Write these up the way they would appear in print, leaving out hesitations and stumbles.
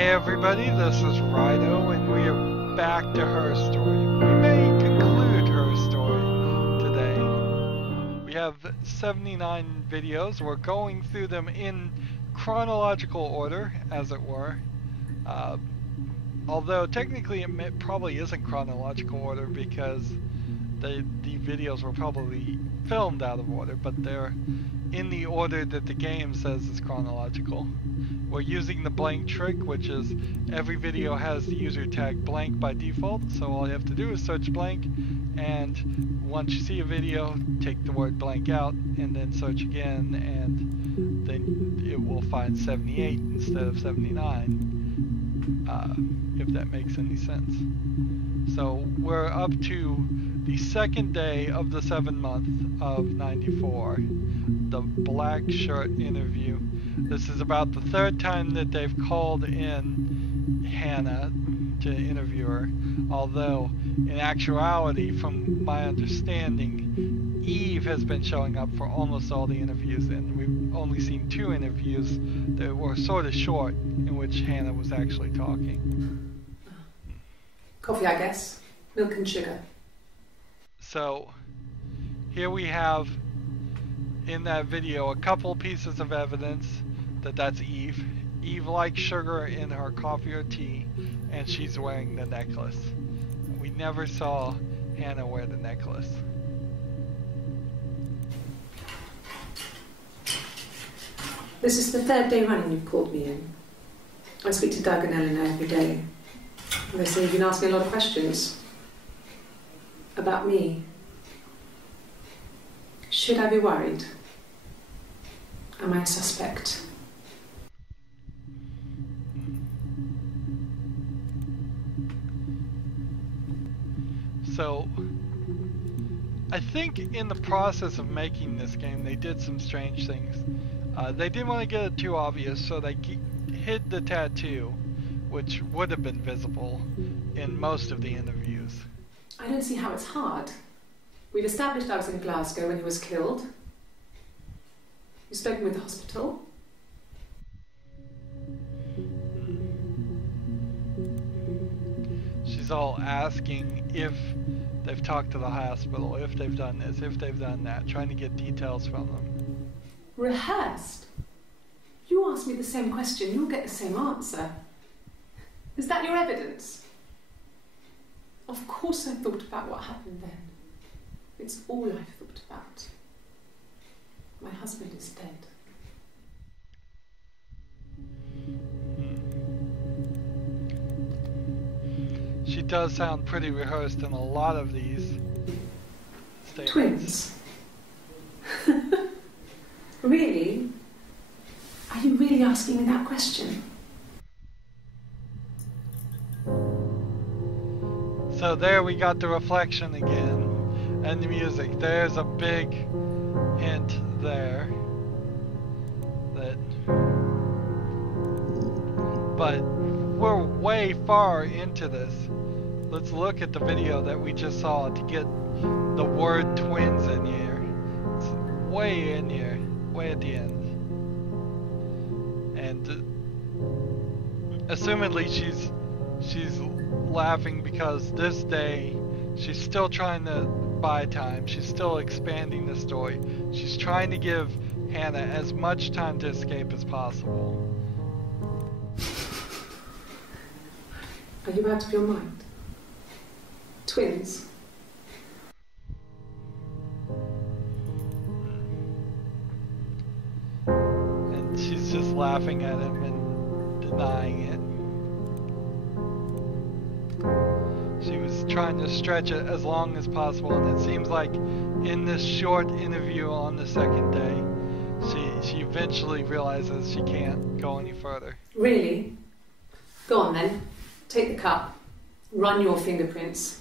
Hey everybody, this is Rydo, and we are back to her story. We may conclude her story today. We have 79 videos. We're going through them in chronological order, as it were. Although technically it probably isn't chronological order because the videos were probably filmed out of order, but they're in the order that the game says is chronological. We're using the blank trick, which is every video has the user tag blank by default, so all you have to do is search blank, and once you see a video, take the word blank out, and then search again, and then it will find 78 instead of 79, if that makes any sense. So we're up to the second day of the 7th month of 94, the black shirt interview. This is about the 3rd time that they've called in Hannah to interview her, although in actuality, from my understanding, Eve has been showing up for almost all the interviews, and we've only seen 2 interviews that were sort of short in which Hannah was actually talking. Coffee, I guess. Milk and sugar. So here we have in that video a couple pieces of evidence that that's Eve. Eve likes sugar in her coffee or tea, and she's wearing the necklace. We never saw Hannah wear the necklace. This is the 3rd day running you've called me in. I speak to Doug and Eleanor every day. And they say you've been asking a lot of questions. About me. Should I be worried? Am I a suspect? So, I think in the process of making this game, they did some strange things. They didn't want to get it too obvious, so they hid the tattoo, which would have been visible in most of the interviews. I don't see how it's hard. We've established I was in Glasgow when he was killed. You've spoken with the hospital. She's all asking if they've talked to the hospital, if they've done this, if they've done that, trying to get details from them. Rehearsed? You ask me the same question, you'll get the same answer. Is that your evidence? Of course I thought about what happened then. It's all I've thought about. My husband is dead. She does sound pretty rehearsed in a lot of these statements. Twins? Really? Are you really asking me that question? So there we got the reflection again, and the music. There's a big hint there. But we're way far into this. Let's look at the video that we just saw to get the word twins in here. It's way in here, way at the end. And assumedly she's laughing because this day she's still trying to buy time. She's still expanding the story. She's trying to give Hannah as much time to escape as possible. Are you out of your mind? Twins? And she's just laughing at him and denying it. She was trying to stretch it as long as possible, and it seems like in this short interview on the 2nd day, she eventually realizes she can't go any further. Really? Go on then. Take the cup. Run your fingerprints.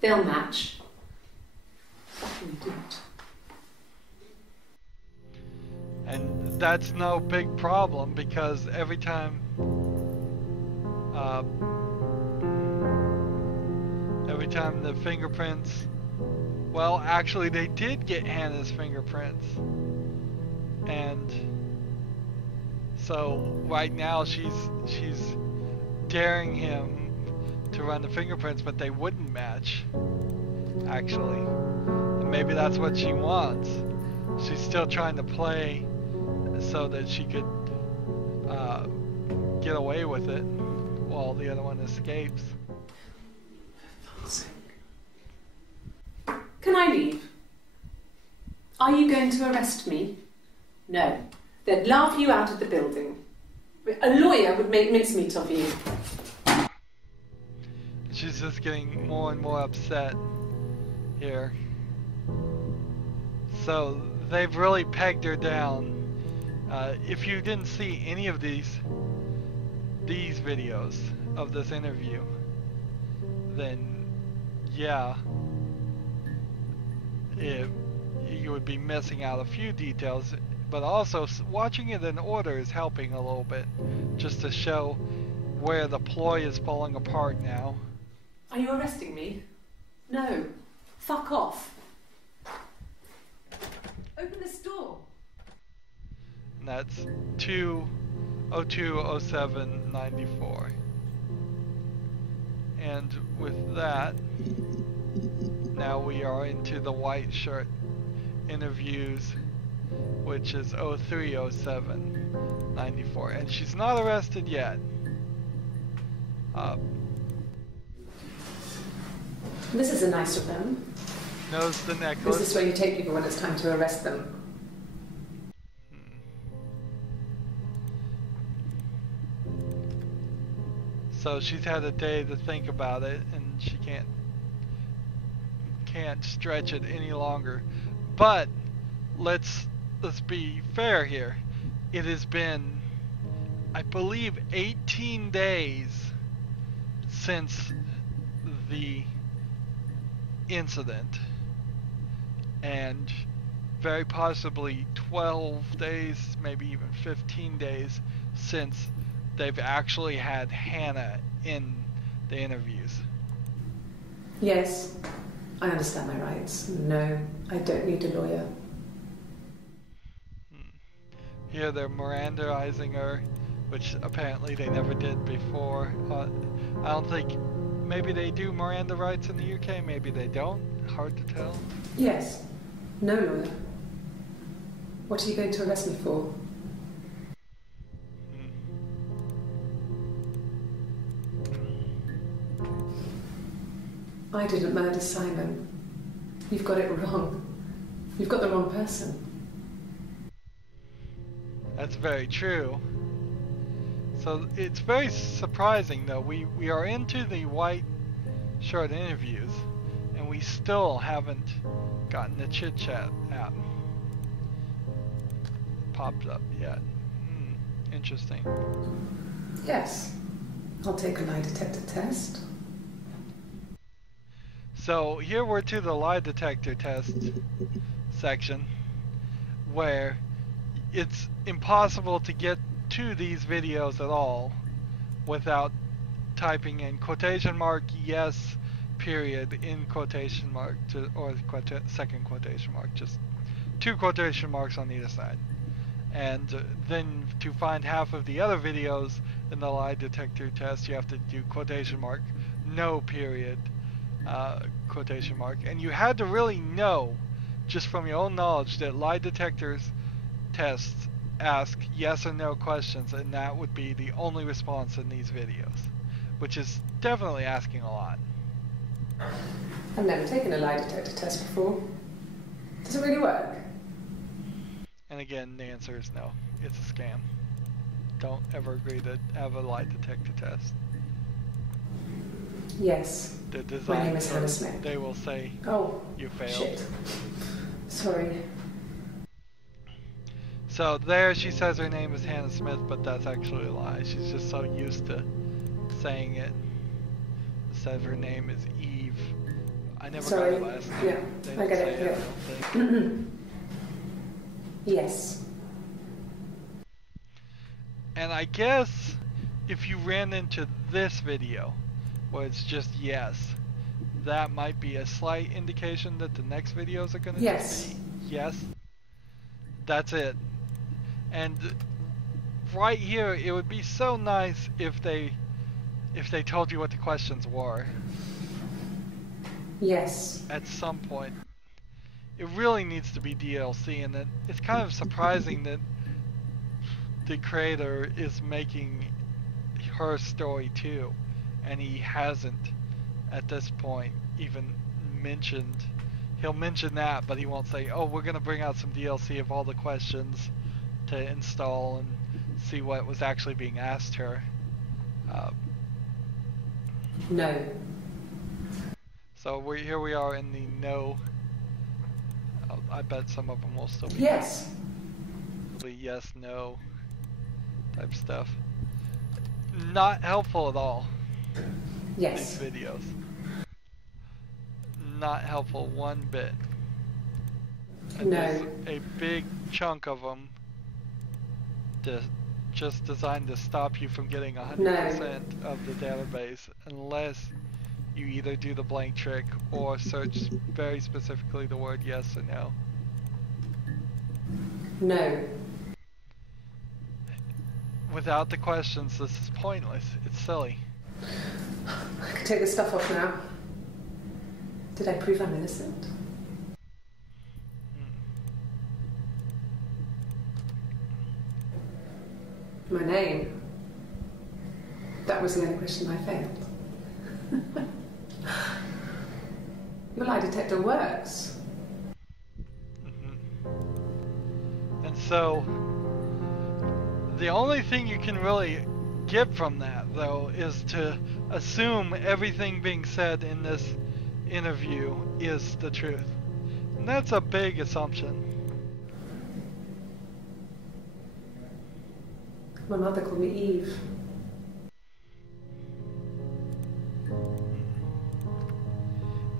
They'll match. Fucking do it. And that's no big problem because every time the fingerprints, well, actually they did get Hannah's fingerprints, and so right now she's daring him to run the fingerprints, but they wouldn't match, actually. And maybe that's what she wants. She's still trying to play so that she could get away with it while the other one escapes. Can I leave? Are you going to arrest me? No. They'd laugh you out of the building. A lawyer would make mincemeat of you. She's just getting more and more upset here. So they've really pegged her down. If you didn't see any of these videos of this interview, then yeah, you would be missing out a few details. But also, watching it in order is helping a little bit, just to show where the ploy is falling apart now. Are you arresting me? No. Fuck off. Open this door. And that's 2/02/07/94. And with that, now we are into the white shirt interviews, which is 03/07/94, and she's not arrested yet. This is a nice of them. Knows the necklace. This is where you take people when it's time to arrest them. So she's had a day to think about it, and she can't stretch it any longer. But let's be fair here. It has been, I believe, 18 days since the incident, and very possibly 12 days, maybe even 15 days since they've actually had Hannah in the interviews. Yes, I understand my rights. No, I don't need a lawyer. Here they're Mirandaizing her, which apparently they never did before. I don't think, maybe they do Miranda rights in the UK, maybe they don't. Hard to tell. Yes, no lawyer. What are you going to arrest me for? I didn't murder Simon. You've got it wrong. You've got the wrong person. That's very true. So it's very surprising, though. We are into the white shirt interviews, and we still haven't gotten the chit chat app popped up yet. Interesting. Yes, I'll take a lie detector test. So here we're to the lie detector test section, where it's impossible to get to these videos at all without typing in quotation mark yes period in quotation mark or second quotation mark, just two quotation marks on either side. And then to find half of the other videos in the lie detector test, you have to do quotation mark no period quotation mark. And you had to really know, just from your own knowledge, that lie detectors tests ask yes or no questions, and that would be the only response in these videos, which is definitely asking a lot. I've never taken a lie detector test before. Does it really work? And again, the answer is no. It's a scam. Don't ever agree to have a lie detector test. Yes. My name is Hannah Smith. They will say you failed. Shit. Sorry. So there she says her name is Hannah Smith, but that's actually a lie. She's just so used to saying it. Instead of her name is Eve. I never got her last name. Yeah, I get it. Yes. And I guess if you ran into this video where it's just yes, that might be a slight indication that the next videos are going to be yes. That's it. And right here, it would be so nice if they if they told you what the questions were. Yes. At some point. It really needs to be DLC, and it's kind of surprising that the creator is making her story too, and he hasn't at this point even mentioned. He'll mention that, but he won't say, oh, we're gonna bring out some DLC of all the questions to install and see what was actually being asked her. No. So here we are in the no. I bet some of them will still be Yes. Yes, no type stuff. Not helpful at all. Yes. These videos. Not helpful one bit. And No. there's a big chunk of them just designed to stop you from getting 100% of the database unless you either do the blank trick or search very specifically the word yes or no. No. Without the questions, this is pointless. It's silly. I can take this stuff off now. Did I prove I'm innocent? My name. That was the only question I failed. Your lie detector works. And so, the only thing you can really get from that, though, is to assume everything being said in this interview is the truth. And that's a big assumption. My mother called me Eve.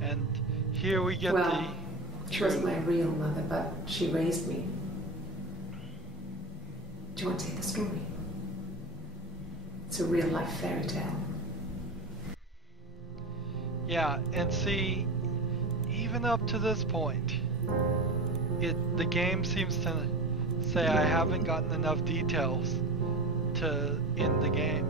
And here we get well, the she wasn't my real mother, but she raised me. Do you want to hear the story? It's a real life fairy tale. Yeah, and see, even up to this point, the game seems to say I haven't gotten enough details to end the game.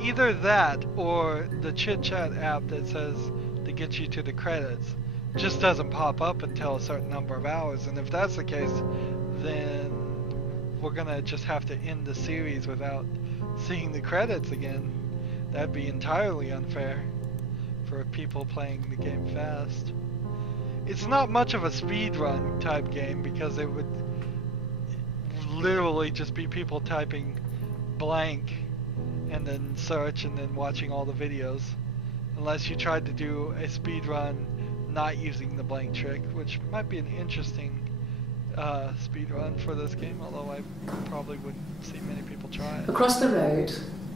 Either that or the chit chat app that says to get you to the credits just doesn't pop up until a certain number of hours, and if that's the case, then we're gonna just have to end the series without seeing the credits again. That'd be entirely unfair for people playing the game fast. It's not much of a speedrun type game because it would literally just be people typing blank and then search and then watching all the videos, unless you tried to do a speedrun not using the blank trick, which might be an interesting speedrun for this game, although I probably wouldn't see many people try it. Across the road,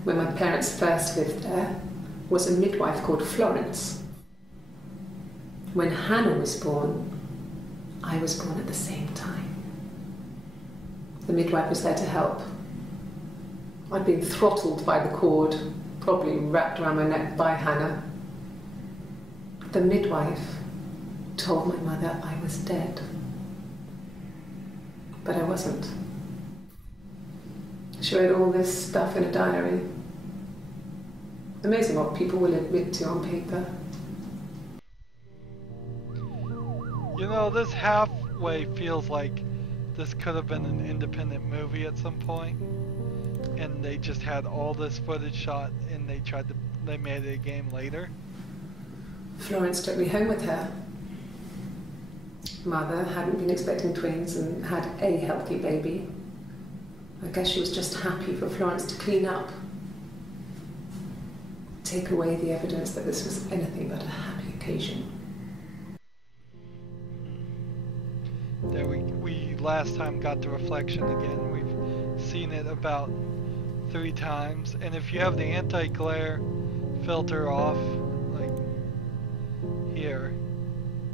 where my parents first lived there, was a midwife called Florence. When Hannah was born, I was born at the same time. The midwife was there to help. I'd been throttled by the cord, probably wrapped around my neck by Hannah. The midwife told my mother I was dead. But I wasn't. She wrote all this stuff in a diary. Amazing what people will admit to on paper. You know, this halfway feels like this could have been an independent movie at some point, and they just had all this footage shot and they made it a game later. Florence took me home with her. Mother hadn't been expecting twins and had a healthy baby. I guess she was just happy for Florence to clean up. Take away the evidence that this was anything but a happy occasion. There we last time got the reflection again. We've seen it about 3 times, and if you have the anti-glare filter off, like here,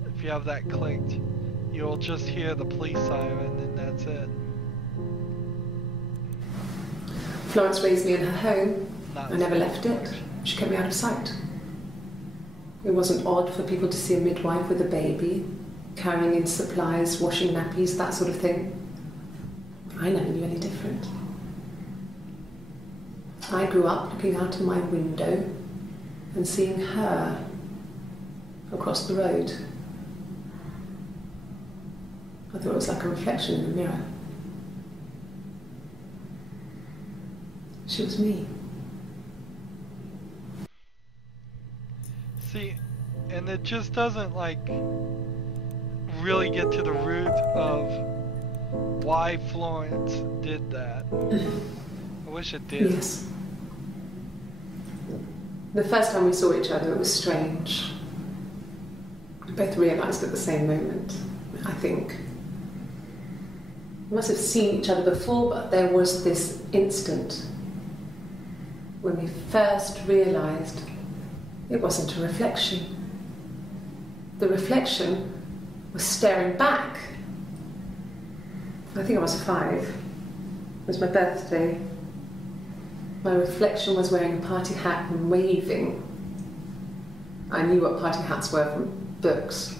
if you have that clicked, you'll just hear the police siren and that's it. Florence raised me in her home. Not I never left it. She kept me out of sight. It wasn't odd for people to see a midwife with a baby, carrying in supplies, washing nappies, that sort of thing. I never knew any different. I grew up looking out of my window and seeing her across the road. I thought it was like a reflection in the mirror. She was me. See, and it just doesn't like really get to the root of why Florence did that. I wish it did. Yes. The first time we saw each other, it was strange. We both realised at the same moment, I think. We must have seen each other before, but there was this instant when we first realised it wasn't a reflection. The reflection was staring back. I think I was 5. It was my birthday. My reflection was wearing a party hat and waving. I knew what party hats were from books.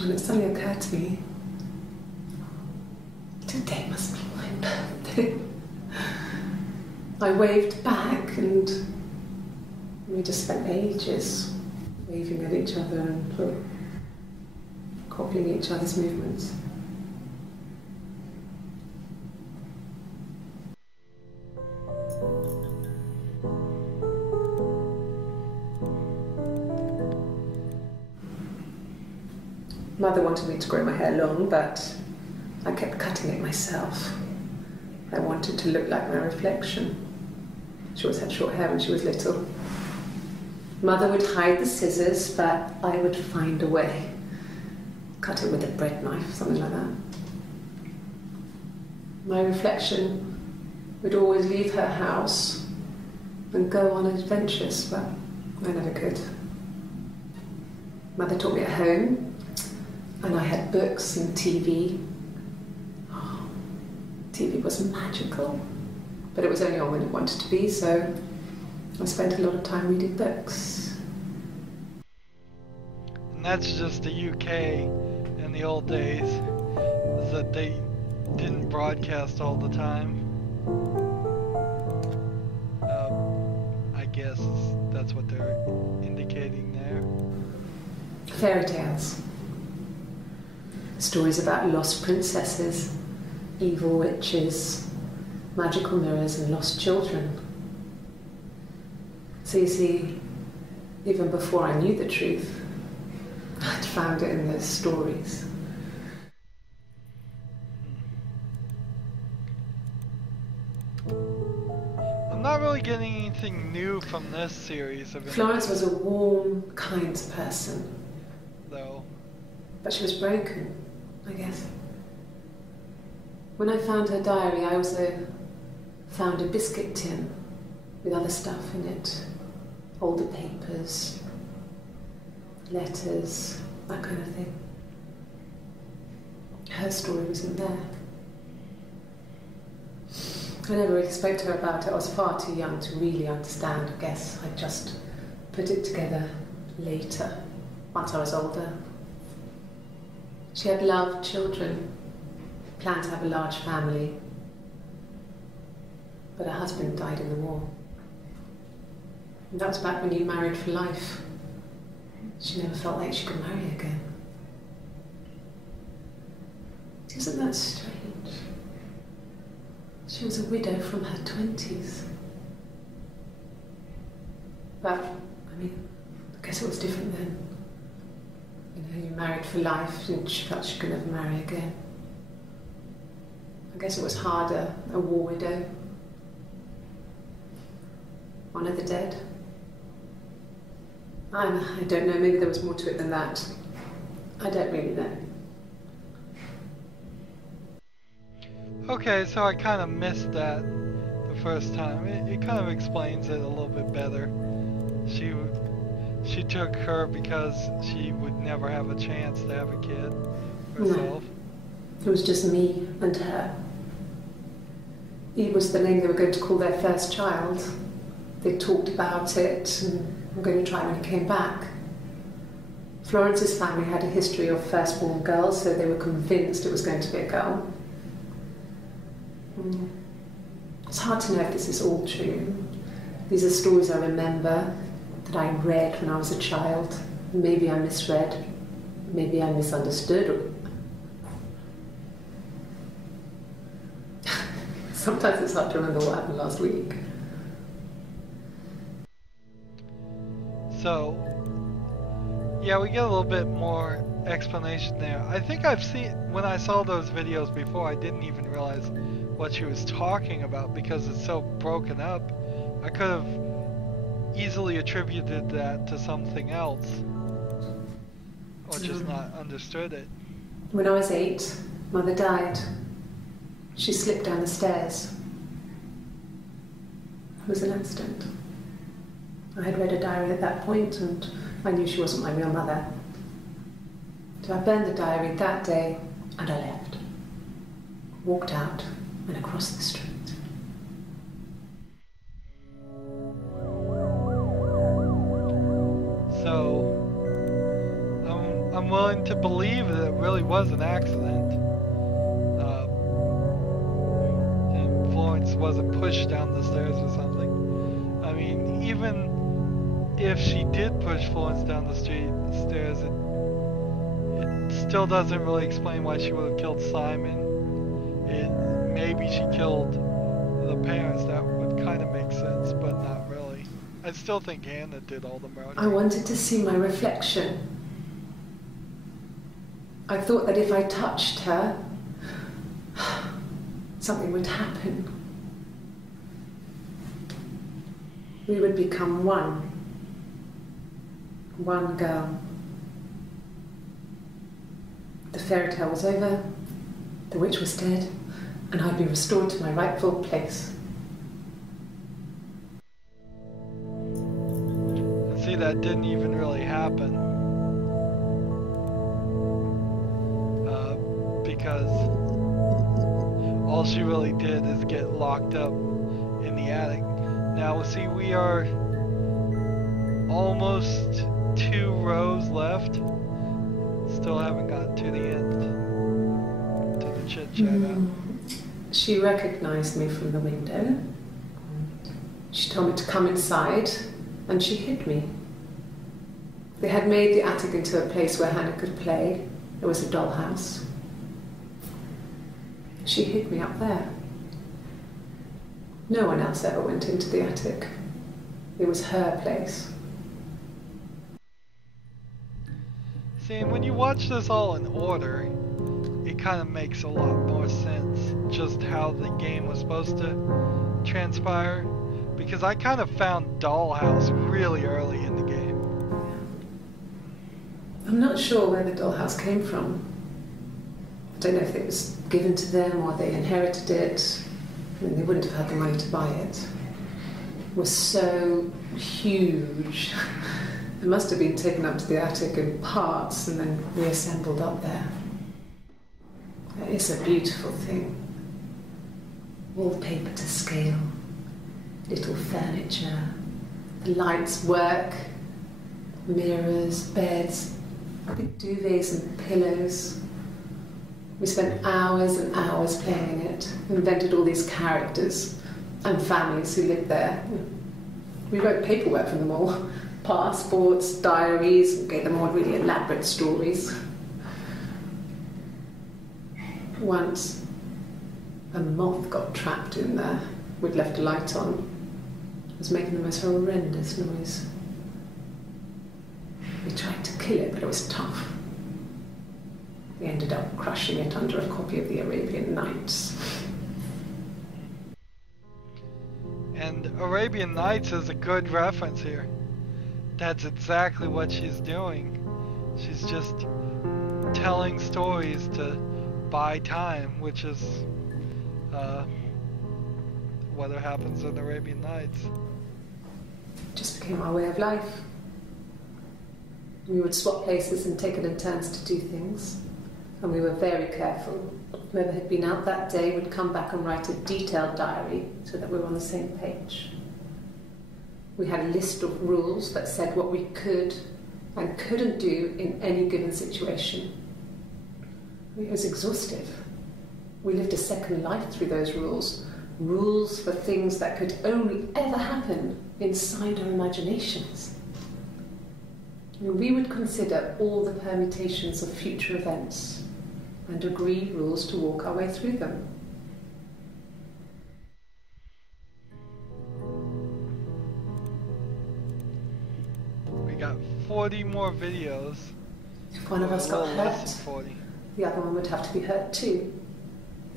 And it suddenly occurred to me, today must be my birthday. I waved back and we just spent ages waving at each other and copying each other's movements. Mother wanted me to grow my hair long, but I kept cutting it myself. I wanted to look like my reflection. She always had short hair when she was little. Mother would hide the scissors, but I would find a way. Cut it with a bread knife, something like that. My reflection would always leave her house and go on adventures, but I never could. Mother taught me at home, and I had books and TV. Oh, TV was magical, but it was only on when it wanted to be, so I spent a lot of time reading books. And that's just the UK in the old days, is that they didn't broadcast all the time. I guess that's what they're indicating there. Fairy tales. Stories about lost princesses, evil witches, magical mirrors and lost children. So you see, even before I knew the truth, I'd found it in those stories. I'm not really getting anything new from this series of Florence was a warm, kind person. though. But she was broken, I guess. When I found her diary, I also found a biscuit tin with other stuff in it. Older papers, letters, that kind of thing. Her story wasn't there. I never really spoke to her about it. I was far too young to really understand, I guess. I just put it together later, once I was older. She had loved children, planned to have a large family, but her husband died in the war. And that was back when you married for life. She never felt like she could marry again. Isn't that strange? She was a widow from her 20s. But, I mean, I guess it was different then. You know, you married for life and she felt she could never marry again. I guess it was harder, a war widow. Honour the dead. I don't know, maybe there was more to it than that. I don't really know. Okay, so I kind of missed that the first time. It kind of explains it a little bit better. She took her because she would never have a chance to have a kid herself. No. It was just me and her. Eve was the name they were going to call their first child. They talked about it and were going to try when he came back. Florence's family had a history of firstborn girls, so they were convinced it was going to be a girl. It's hard to know if this is all true. These are stories I remember, that I read when I was a child. Maybe I misread, maybe I misunderstood. Sometimes it's hard to remember what happened last week. So, yeah, we get a little bit more explanation there. I think I've seen, when I saw those videos before, I didn't even realize what she was talking about because it's so broken up. I could have easily attributed that to something else, or just not understood it. When I was 8, Mother died. She slipped down the stairs. It was an accident. I had read a diary at that point and I knew she wasn't my real mother. So I burned the diary that day and I left. Walked out and across the street. So, I'm willing to believe that it really was an accident. And Florence wasn't pushed down the stairs or something. I mean, even if she did push Florence down the stairs, it still doesn't really explain why she would have killed Simon. Maybe she killed the parents. That would kind of make sense, but not really. I still think Hannah did all the murder. I wanted to see my reflection. I thought that if I touched her, something would happen. We would become one. One girl. The fairy tale was over, the witch was dead, and I'd be restored to my rightful place. See, that didn't even really happen. Because all she really did is get locked up in the attic. Now, see, we are almost 2 rows left. Still haven't gotten to the end, to the chit-chat. She recognized me from the window. She told me to come inside, and she hid me. They had made the attic into a place where Hannah could play. It was a dollhouse. She hid me up there. No one else ever went into the attic. It was her place. See, and when you watch this all in order, it kind of makes a lot more sense just how the game was supposed to transpire. Because I kind of found Dollhouse really early in the game. I'm not sure where the dollhouse came from. I don't know if it was given to them or they inherited it. I mean, they wouldn't have had the money to buy it. It was so huge. It must have been taken up to the attic in parts and then reassembled up there. It's a beautiful thing. Wallpaper to scale, little furniture, the lights work, mirrors, beds, big duvets and pillows. We spent hours and hours playing in it, invented all these characters and families who lived there. We wrote paperwork for them all. Passports, diaries, gave them all really elaborate stories. Once, a moth got trapped in there. We'd left a light on. It was making the most horrendous noise. We tried to kill it, but it was tough. We ended up crushing it under a copy of the Arabian Nights. And Arabian Nights is a good reference here. That's exactly what she's doing. She's just telling stories to buy time, which is what happens in Arabian Nights. It just became our way of life. We would swap places and take it in turns to do things. And we were very careful. Whoever had been out that day would come back and write a detailed diary so that we were on the same page. We had a list of rules that said what we could and couldn't do in any given situation. It was exhaustive. We lived a second life through those rules, rules for things that could only ever happen inside our imaginations. And we would consider all the permutations of future events and agree rules to walk our way through them. We got 40 more videos. If one of us got less hurt, than 40. the other one would have to be hurt too.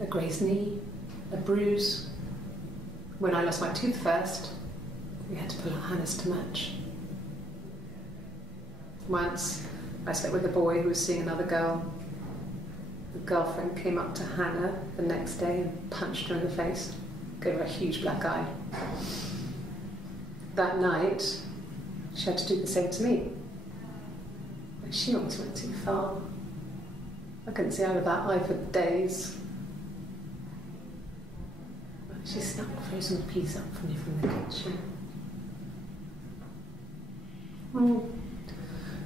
A grazed knee, a bruise. When I lost my tooth first, we had to pull out Hannah's to match. Once, I slept with a boy who was seeing another girl. The girlfriend came up to Hannah the next day and punched her in the face, gave her a huge black eye. That night, she had to do the same to me. But she almost went too far. I couldn't see out of that eye for days. She snuck frozen peas up for me from the kitchen. Well,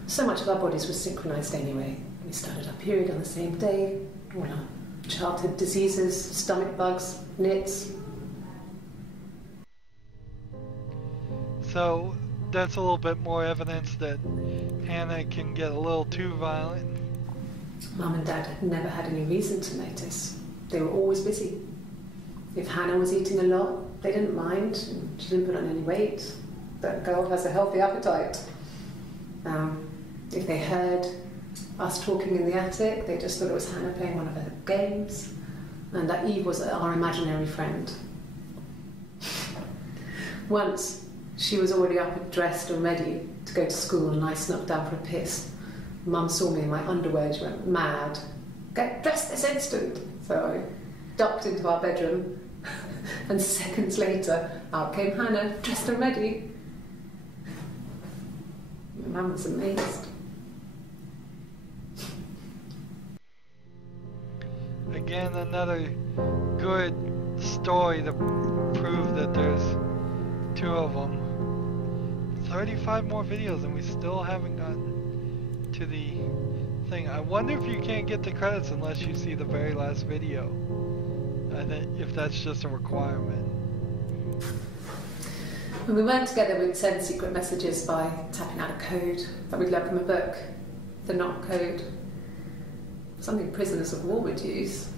so much of our bodies were synchronised anyway. We started our period on the same day. All our childhood diseases, stomach bugs, nits. So that's a little bit more evidence that Hannah can get a little too violent. Mum and Dad had never had any reason to notice. They were always busy. If Hannah was eating a lot, they didn't mind. She didn't put on any weight. That girl has a healthy appetite. If they heard us talking in the attic, they just thought it was Hannah playing one of her games, and that Eve was our imaginary friend. Once, she was already up and dressed and ready to go to school, and I snuck down for a piss. Mum saw me in my underwear, she went mad. "Get dressed this instant!" So I ducked into our bedroom, and seconds later, out came Hannah, dressed and ready. My mum was amazed. Again, another good story to prove that there's two of them. 35 more videos and we still haven't gotten to the thing. I wonder if you can't get the credits unless you see the very last video. I think if that's just a requirement. When we weren't together, we'd send secret messages by tapping out a code that we'd learned from a book, the knock code. Something prisoners of war would use.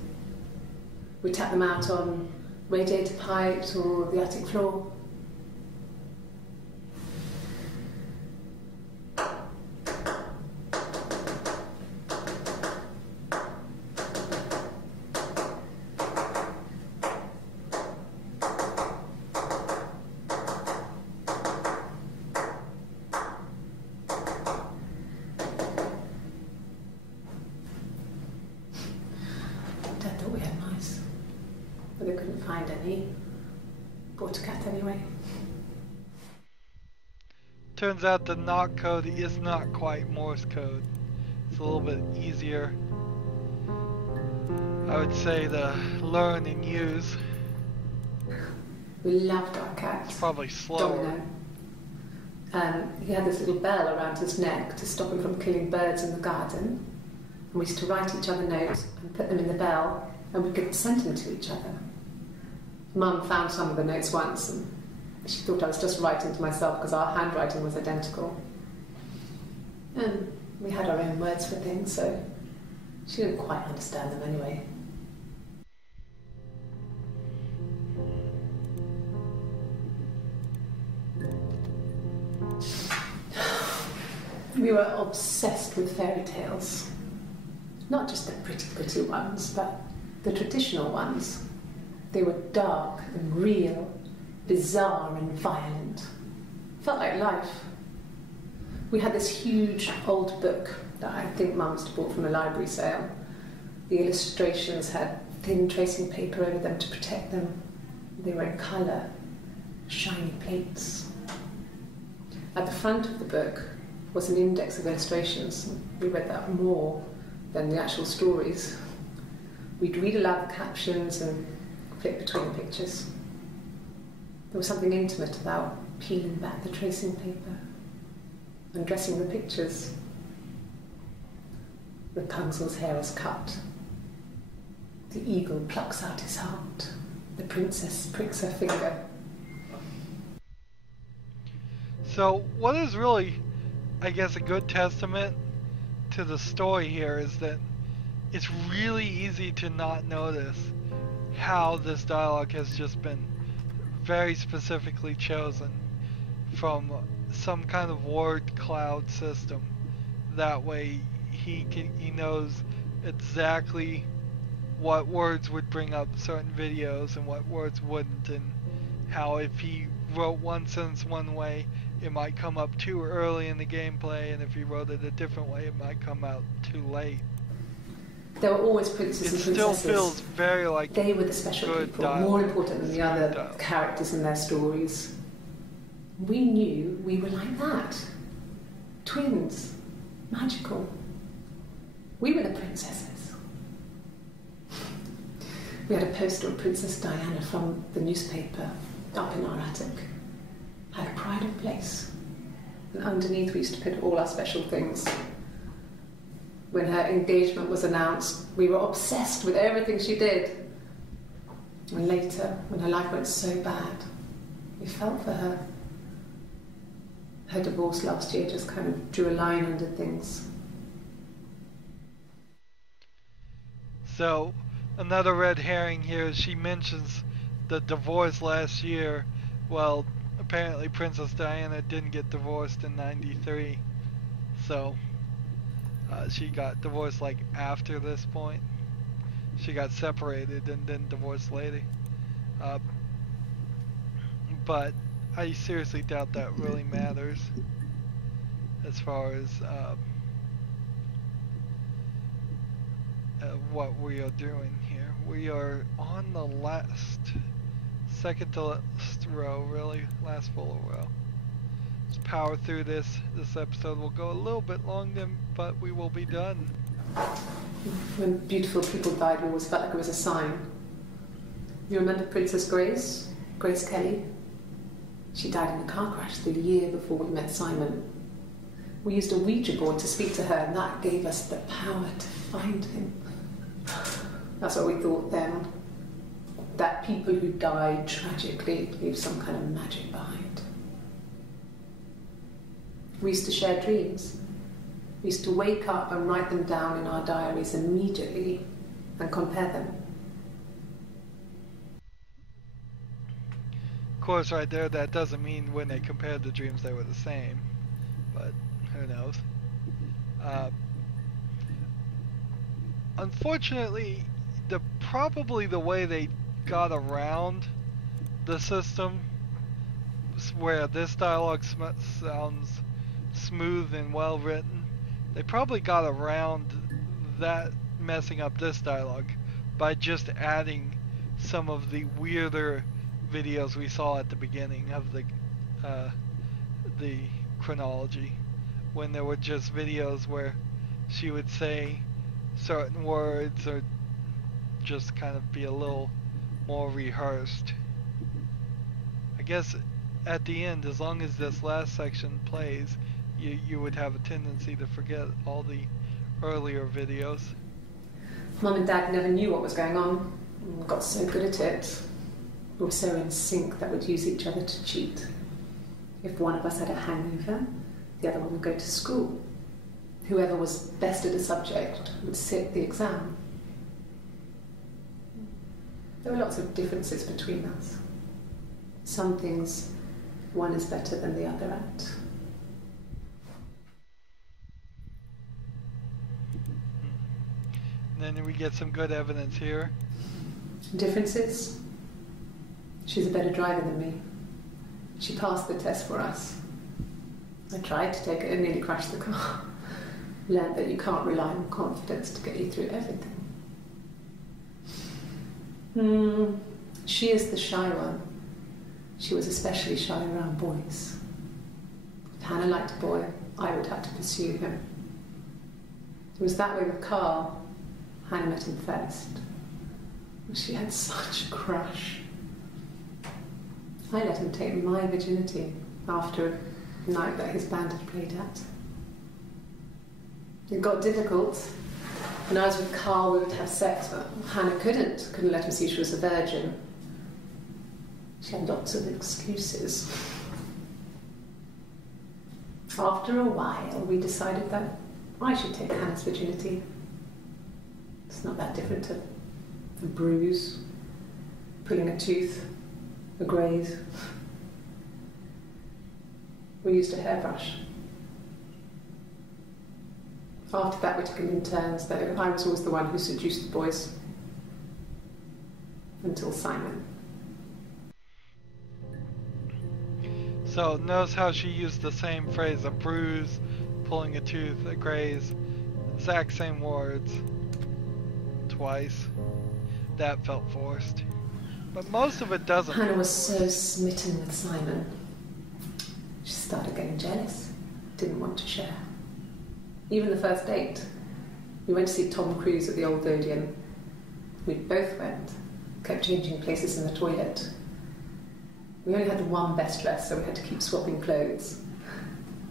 We'd tap them out on radiator pipes or the attic floor. Bought a cat anyway. Turns out the knock code is not quite Morse code. It's a little bit easier, I would say, to learn and use. We loved our cat. It's probably slower. Domino. He had this little bell around his neck to stop him from killing birds in the garden. And we used to write each other notes and put them in the bell, and we could send them to each other. Mum found some of the notes once and she thought I was just writing to myself because our handwriting was identical. And we had our own words for things, so she didn't quite understand them anyway. We were obsessed with fairy tales. Not just the pretty, pretty ones, but the traditional ones. They were dark and real, bizarre and violent. Felt like life. We had this huge old book that I think Mum must have bought from a library sale. The illustrations had thin tracing paper over them to protect them. They were in colour, shiny plates. At the front of the book was an index of illustrations. We read that more than the actual stories. We'd read aloud the captions and flip between the pictures. There was something intimate about peeling back the tracing paper, undressing the pictures. Rapunzel's hair is cut. The eagle plucks out his heart. The princess pricks her finger. So what is really, I guess, a good testament to the story here is that it's really easy to not notice how this dialogue has just been very specifically chosen from some kind of word cloud system. That way he knows exactly what words would bring up certain videos and what words wouldn't, and how if he wrote one sentence one way, it might come up too early in the gameplay, and if he wrote it a different way, it might come out too late. There were always princes and princesses. It still feels very like they were the special people, dialogue. More important than the other characters in their stories. We knew we were like that. Twins. Magical. We were the princesses. We had a poster of Princess Diana from the newspaper up in our attic. Had a pride of place. And underneath we used to put all our special things. When her engagement was announced, we were obsessed with everything she did. And later, when her life went so bad, we felt for her. Her divorce last year just kind of drew a line under things. So, another red herring here is she mentions the divorce last year. Well, apparently Princess Diana didn't get divorced in '93. So, she got divorced like after this point. She got separated and then divorced later. But I seriously doubt that really matters as far as what we are doing here. We are on the second to last row, really, last full row. Let's power through this. This episode will go a little bit longer, but we will be done. When beautiful people died, we always felt like it was a sign. You remember Princess Grace? Grace Kelly? She died in a car crash the year before we met Simon. We used a Ouija board to speak to her, and that gave us the power to find him. That's what we thought then. That people who died tragically leave some kind of magic behind. We used to share dreams. We used to wake up and write them down in our diaries immediately and compare them. Of course, right there, that doesn't mean when they compared the dreams they were the same, but who knows. Unfortunately, probably the way they got around the system where this dialogue sounds smooth and well written, they probably got around that messing up this dialogue by just adding some of the weirder videos we saw at the beginning of the chronology, when there were just videos where she would say certain words or just kind of be a little more rehearsed. I guess at the end, as long as this last section plays, you would have a tendency to forget all the earlier videos. Mum and Dad never knew what was going on. We got so good at it. We were so in sync that we'd use each other to cheat. If one of us had a hangover, the other one would go to school. Whoever was best at a subject would sit the exam. There were lots of differences between us. Some things one is better than the other at. And then we get some good evidence here. Differences? She's a better driver than me. She passed the test for us. I tried to take it and nearly crashed the car. Learned that you can't rely on confidence to get you through everything. She is the shy one. She was especially shy around boys. If Hannah liked a boy, I would have to pursue him. It was that way with Carl. Hannah met him first. She had such a crush. I let him take my virginity after a night that his band had played at. It got difficult. When I was with Carl, we would have sex, but Hannah couldn't let him see she was a virgin. She had lots of excuses. After a while, we decided that I should take Hannah's virginity. It's not that different to a bruise, pulling a tooth, a graze. We used a hairbrush. After that, we took it in turns, though I was always the one who seduced the boys. Until Simon. So notice how she used the same phrase, a bruise, pulling a tooth, a graze, exact same words, twice. That felt forced. But most of it doesn't. Hannah was so smitten with Simon. She started getting jealous, didn't want to share. Even the first date, we went to see Tom Cruise at the Old Odeon. We both went, kept changing places in the toilet. We only had one best dress, so we had to keep swapping clothes.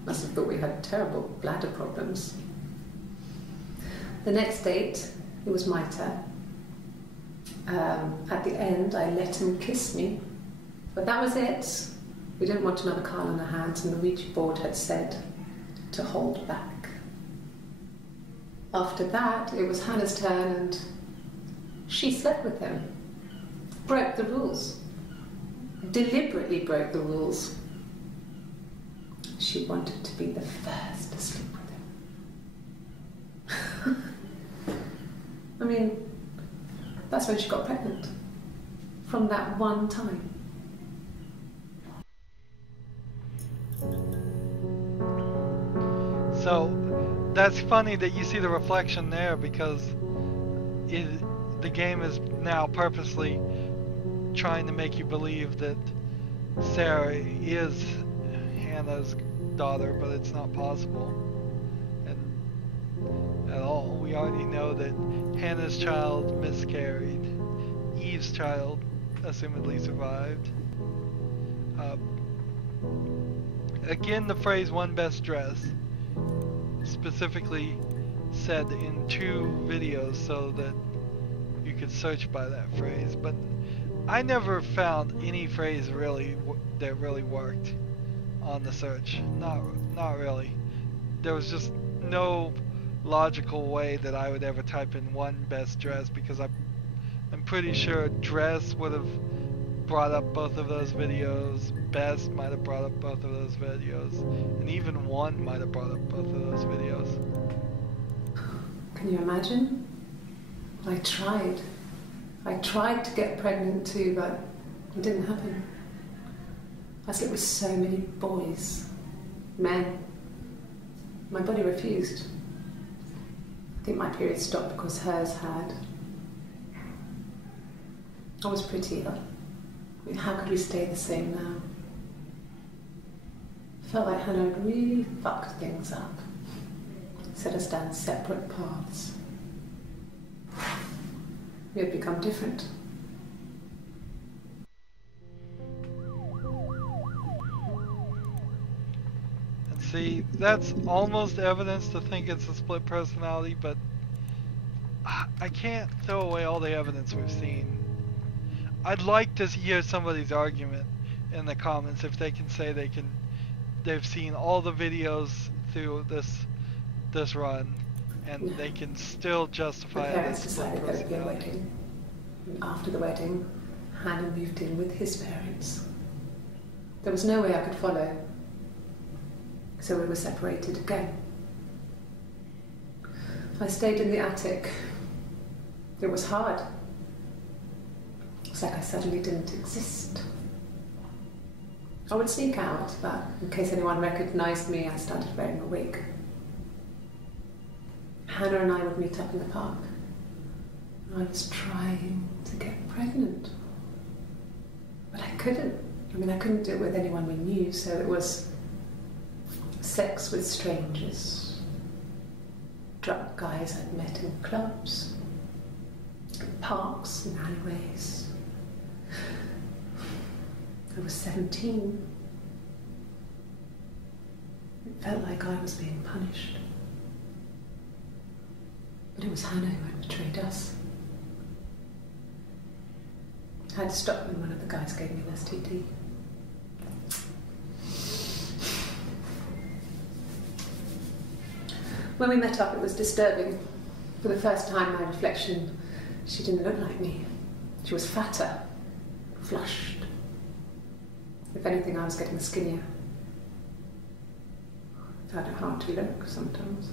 Must have thought we had terrible bladder problems. The next date, it was my turn. At the end, I let him kiss me, but that was it. We didn't want another Carl on our hands, and the Ouija board had said to hold back. After that, it was Hannah's turn, and she slept with him. Broke the rules. Deliberately broke the rules. She wanted to be the first to sleep with him. I mean, that's when she got pregnant. From that one time. So that's funny that you see the reflection there, because the game is now purposely trying to make you believe that Sarah is Hannah's daughter, but it's not possible. And at all. We already know that Hannah's child miscarried. Eve's child assumedly survived. Again, the phrase "one best dress" specifically said in 2 videos so that you could search by that phrase, but I never found any phrase that really worked on the search. Not really. There was just no logical way that I would ever type in "one best dress," because I'm pretty sure dress would have brought up both of those videos, best might have brought up both of those videos, and even one might have brought up both of those videos. Can you imagine? I tried to get pregnant too, but it didn't happen. I slept with so many boys, men. My body refused. I think my period stopped because hers had. I was prettier. I mean, how could we stay the same now? I felt like Hannah had really fucked things up. Set us down separate paths. We had become different. And see, that's almost evidence to think it's a split personality, but I can't throw away all the evidence we've seen. I'd like to hear somebody's argument in the comments if they can say they've seen all the videos through this run, and they can still justify it as a split personality. Decided there would be a wedding. And after the wedding, Hannah moved in with his parents. There was no way I could follow, so we were separated again. I stayed in the attic. It was hard. It's like I suddenly didn't exist. I would sneak out, but in case anyone recognized me, I started wearing a wig. Hannah and I would meet up in the park. I was trying to get pregnant, but I couldn't. I mean, I couldn't do it with anyone we knew, so it was sex with strangers, drunk guys I'd met in clubs, parks and alleyways. I was 17. It felt like I was being punished. But it was Hannah who had betrayed us. I had to stop when one of the guys gave me an STD. When we met up, it was disturbing. For the first time, my reflection, she didn't look like me. She was fatter, flushed. If anything, I was getting skinnier. I found it hard to look sometimes.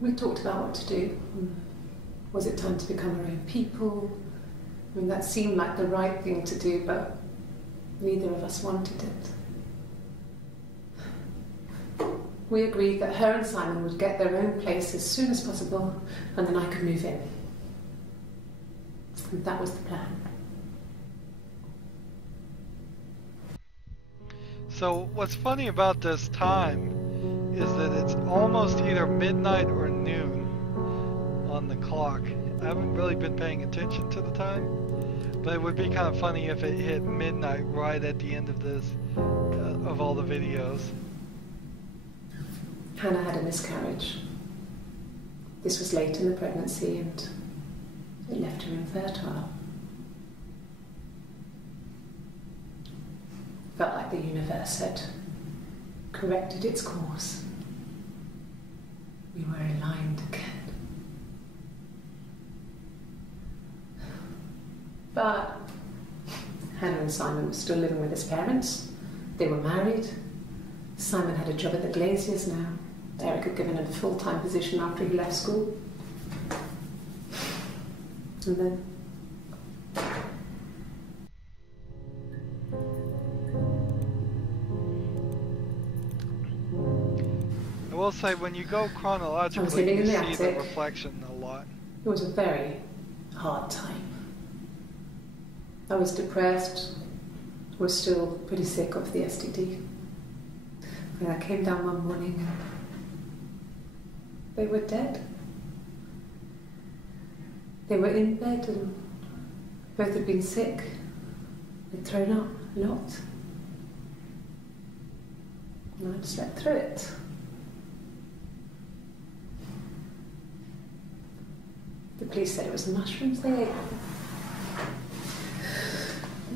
We talked about what to do. Was it time to become our own people? I mean, that seemed like the right thing to do, but neither of us wanted it. We agreed that her and Simon would get their own place as soon as possible, and then I could move in. And that was the plan. So what's funny about this time is that it's almost either midnight or noon on the clock. I haven't really been paying attention to the time, but it would be kind of funny if it hit midnight right at the end of this, of all the videos. Hannah had a miscarriage. This was late in the pregnancy and it left her infertile. Felt like the universe had corrected its course. We were aligned again. But Hannah and Simon were still living with his parents. They were married. Simon had a job at the Glaziers now. Eric had given him a full-time position after he left school. And then... I will say, when you go chronologically, you see the reflection a lot. It was a very hard time. I was depressed, was still pretty sick of the STD. And I came down one morning and they were dead. They were in bed and both had been sick. They'd thrown up a lot. And I'd slept through it. The police said it was the mushrooms they ate.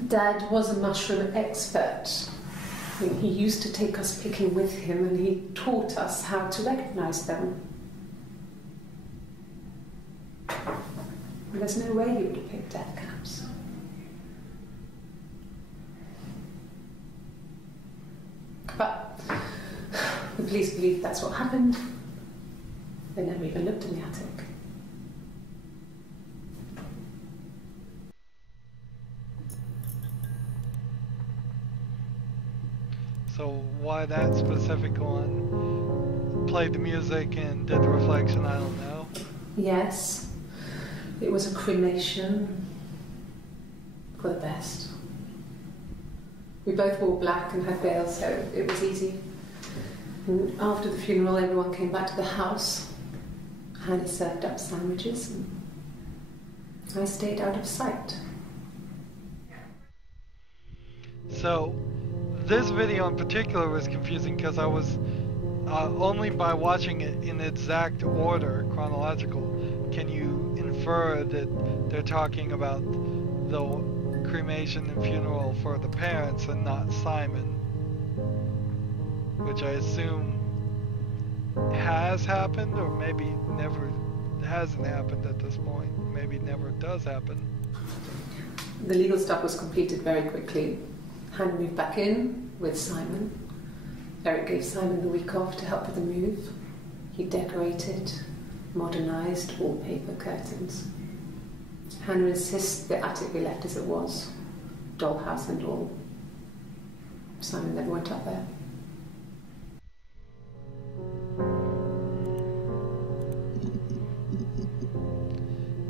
Dad was a mushroom expert. I mean, he used to take us picking with him and he taught us how to recognise them. And there's no way he would have picked death caps. But the police believe that's what happened. They never even looked in the attic. So why that specific one? Played the music and did the reflection, I don't know. Yes, it was a cremation for the best. We both wore black and had veils, so it was easy. And after the funeral, everyone came back to the house. Hannah served up sandwiches, and I stayed out of sight. So, this video in particular was confusing because I was only by watching it in exact order, chronological, can you infer that they're talking about the cremation and funeral for the parents and not Simon, which I assume has happened, or maybe never hasn't happened at this point, maybe never does happen. The legal stuff was completed very quickly. Hannah moved back in with Simon. Eric gave Simon the week off to help with the move. He decorated, modernised wallpaper, curtains. Hannah insists the attic be left as it was, dollhouse and all. Simon never went up there.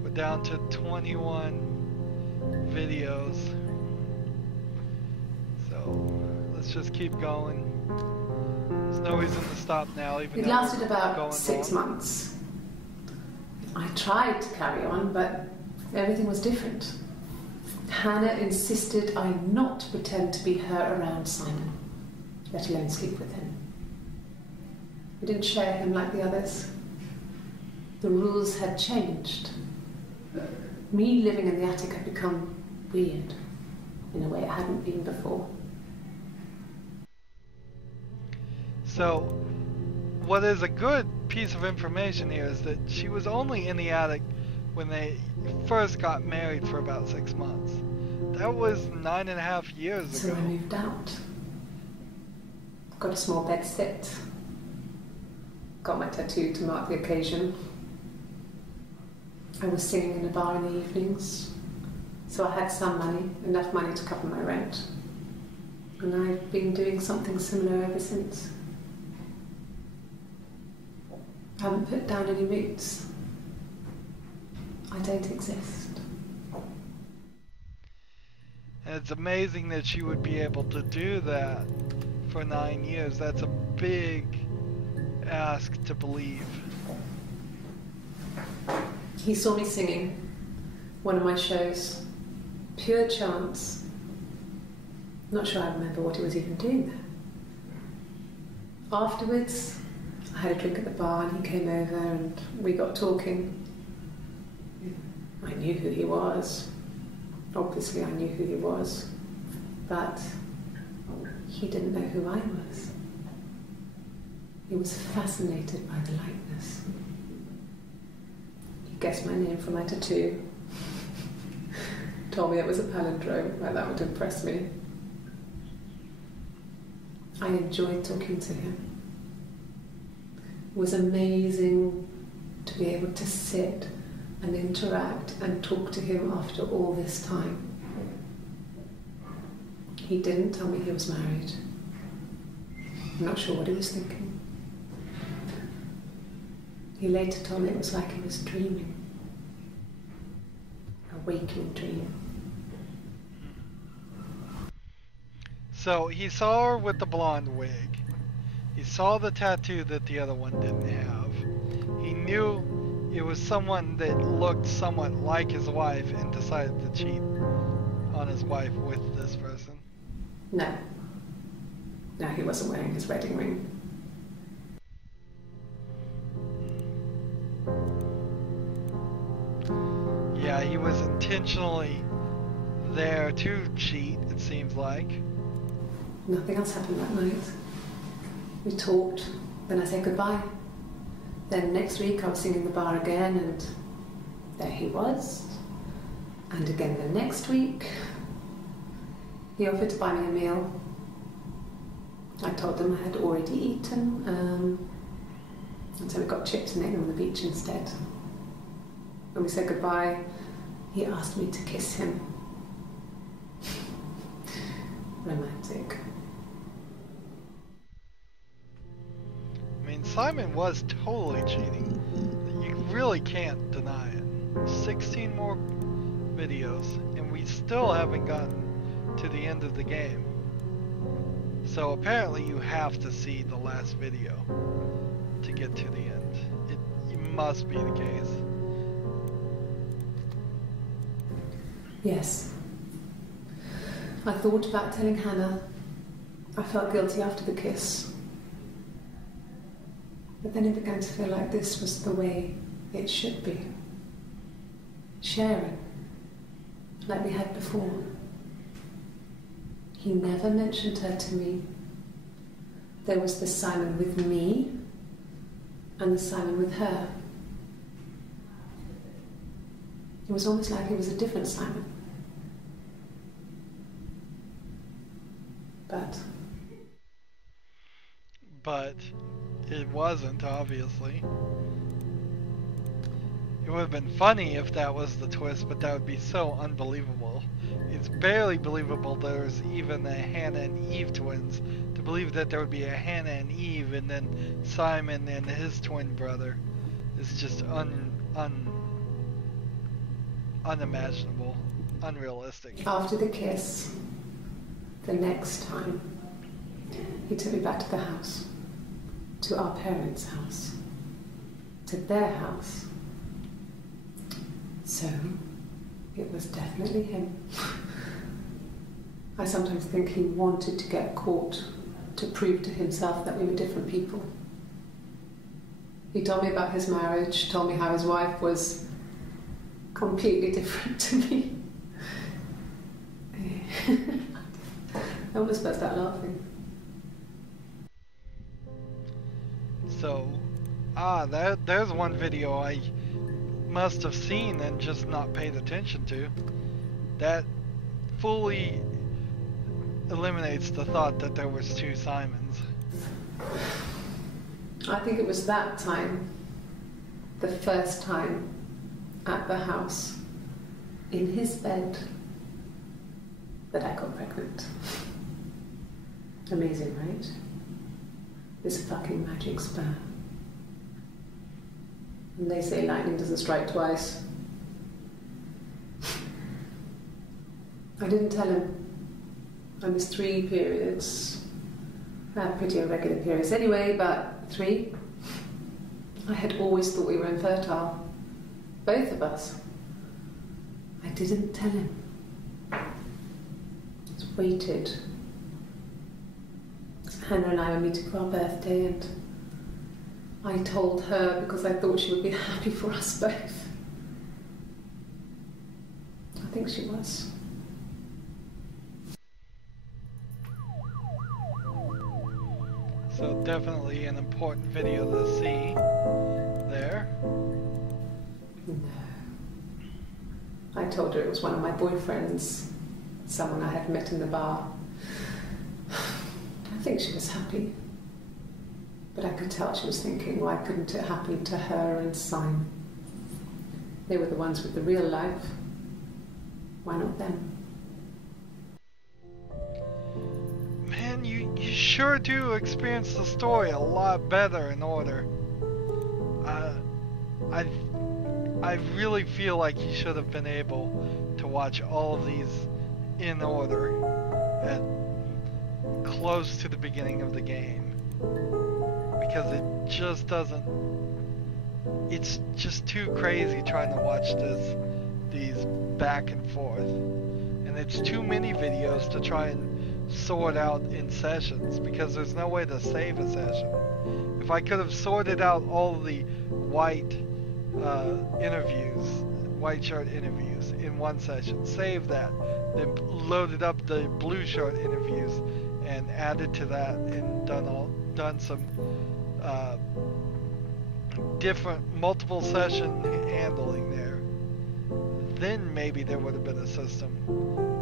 We're down to 21 videos. So let's just keep going. There's no reason to stop now, even It though lasted we're about going 6 on. months. I tried to carry on, but everything was different. Hannah insisted I not pretend to be her around Simon, let alone sleep with him. We didn't share him like the others. The rules had changed. Me living in the attic had become weird in a way it hadn't been before. So, what is a good piece of information here is that she was only in the attic when they first got married for about 6 months. That was 9.5 years ago. So I moved out. Got a small bed sit. Got my tattoo to mark the occasion. I was singing in a bar in the evenings. So I had some money, enough money to cover my rent. And I've been doing something similar ever since. I haven't put down any roots. I don't exist. And it's amazing that she would be able to do that for 9 years. That's a big ask to believe. He saw me singing one of my shows. Pure chance. Not sure I remember what he was even doing there. Afterwards, I had a drink at the bar and he came over and we got talking. I knew who he was. Obviously I knew who he was. But he didn't know who I was. He was fascinated by the likeness. He guessed my name from my tattoo. Told me it was a palindrome, like that would impress me. I enjoyed talking to him. It was amazing to be able to sit and interact and talk to him after all this time. He didn't tell me he was married. I'm not sure what he was thinking. He later told me it was like he was dreaming. A waking dream. So he saw her with the blonde wig. He saw the tattoo that the other one didn't have. He knew it was someone that looked somewhat like his wife and decided to cheat on his wife with this person. No. No, he wasn't wearing his wedding ring. Yeah, he was intentionally there to cheat, it seems like. Nothing else happened that night. We talked, then I said goodbye. Then next week I was singing in the bar again and there he was. And again the next week. He offered to buy me a meal. I told him I had already eaten. And so we got chips and ate them on the beach instead. When we said goodbye, he asked me to kiss him. Romantic. I mean, Simon was totally cheating. You really can't deny it. 16 more videos, and we still haven't gotten to the end of the game. So apparently you have to see the last video to get to the end. It must be the case. Yes. I thought about telling Hannah. I felt guilty after the kiss. But then it began to feel like this was the way it should be. Sharing, like we had before. He never mentioned her to me. There was the Simon with me and the Simon with her. It was almost like it was a different Simon. But it wasn't, obviously. It would have been funny if that was the twist, but that would be so unbelievable. It's barely believable there's even a Hannah and Eve twins. To believe that there would be a Hannah and Eve and then Simon and his twin brother is just unimaginable, unrealistic. After the kiss, the next time, he took me back to the house, to our parents' house, to their house. So, it was definitely him. I sometimes think he wanted to get caught to prove to himself that we were different people. He told me about his marriage, told me how his wife was completely different to me. I almost burst out laughing. So, there's one video I must have seen and just not paid attention to. That fully eliminates the thought that there was two Simons. I think it was that time, the first time at the house, in his bed, that I got pregnant. Amazing, right? This fucking magic sperm. And they say lightning doesn't strike twice. I didn't tell him. I missed 3 periods. I had pretty irregular periods anyway, but 3. I had always thought we were infertile. Both of us. I didn't tell him. Just waited. Hannah and I were meeting for our birthday, and I told her because I thought she would be happy for us both. I think she was. So definitely an important video to see there. No. I told her it was one of my boyfriends, someone I had met in the bar. I think she was happy. But I could tell she was thinking, why couldn't it happen to her and Simon? They were the ones with the real life. Why not them? Man, you sure do experience the story a lot better in order. I really feel like you should have been able to watch all of these in order at close to the beginning of the game. Because it just doesn't... It's just too crazy trying to watch these back and forth. And it's too many videos to try and sort out in sessions, because there's no way to save a session. If I could have sorted out all the white white shirt interviews in one session, saved that, then loaded up the blue shirt interviews and added to that, and done some different multiple session handling there, then maybe there would have been a system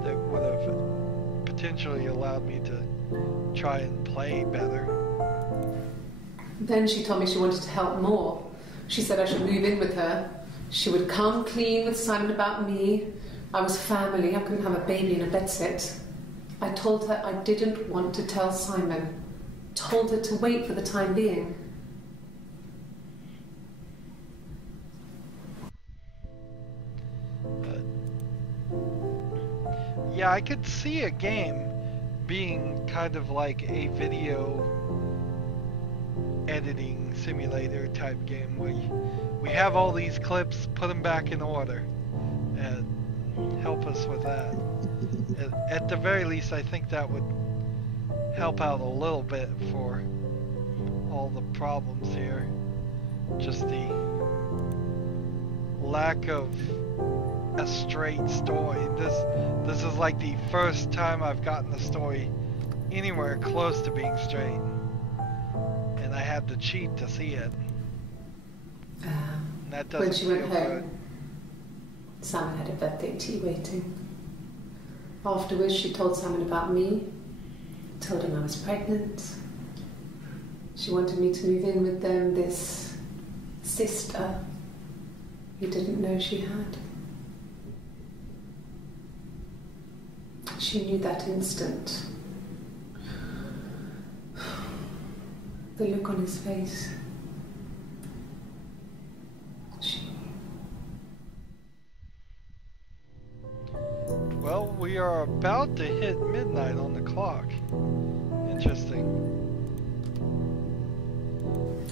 that would have potentially allowed me to try and play better. Then she told me she wanted to help more. She said I should move in with her. She would come clean with Simon about me. I was family. I couldn't have a baby in a bedsit. I told her I didn't want to tell Simon. Told her to wait for the time being. Yeah, I could see a game being kind of like a video editing simulator type game where we have all these clips, put them back in order, and help us with that. At the very least, I think that would help out a little bit for all the problems here. Just the lack of a straight story. This is like the first time I've gotten the story anywhere close to being straight, and I had to cheat to see it. That doesn't when she went feel home, good. Simon had a birthday tea waiting. Afterwards, she told Simon about me, told him I was pregnant. She wanted me to move in with them, this sister he didn't know she had. She knew that instant. The look on his face. She knew. Well, we are about to hit midnight on the clock. Interesting.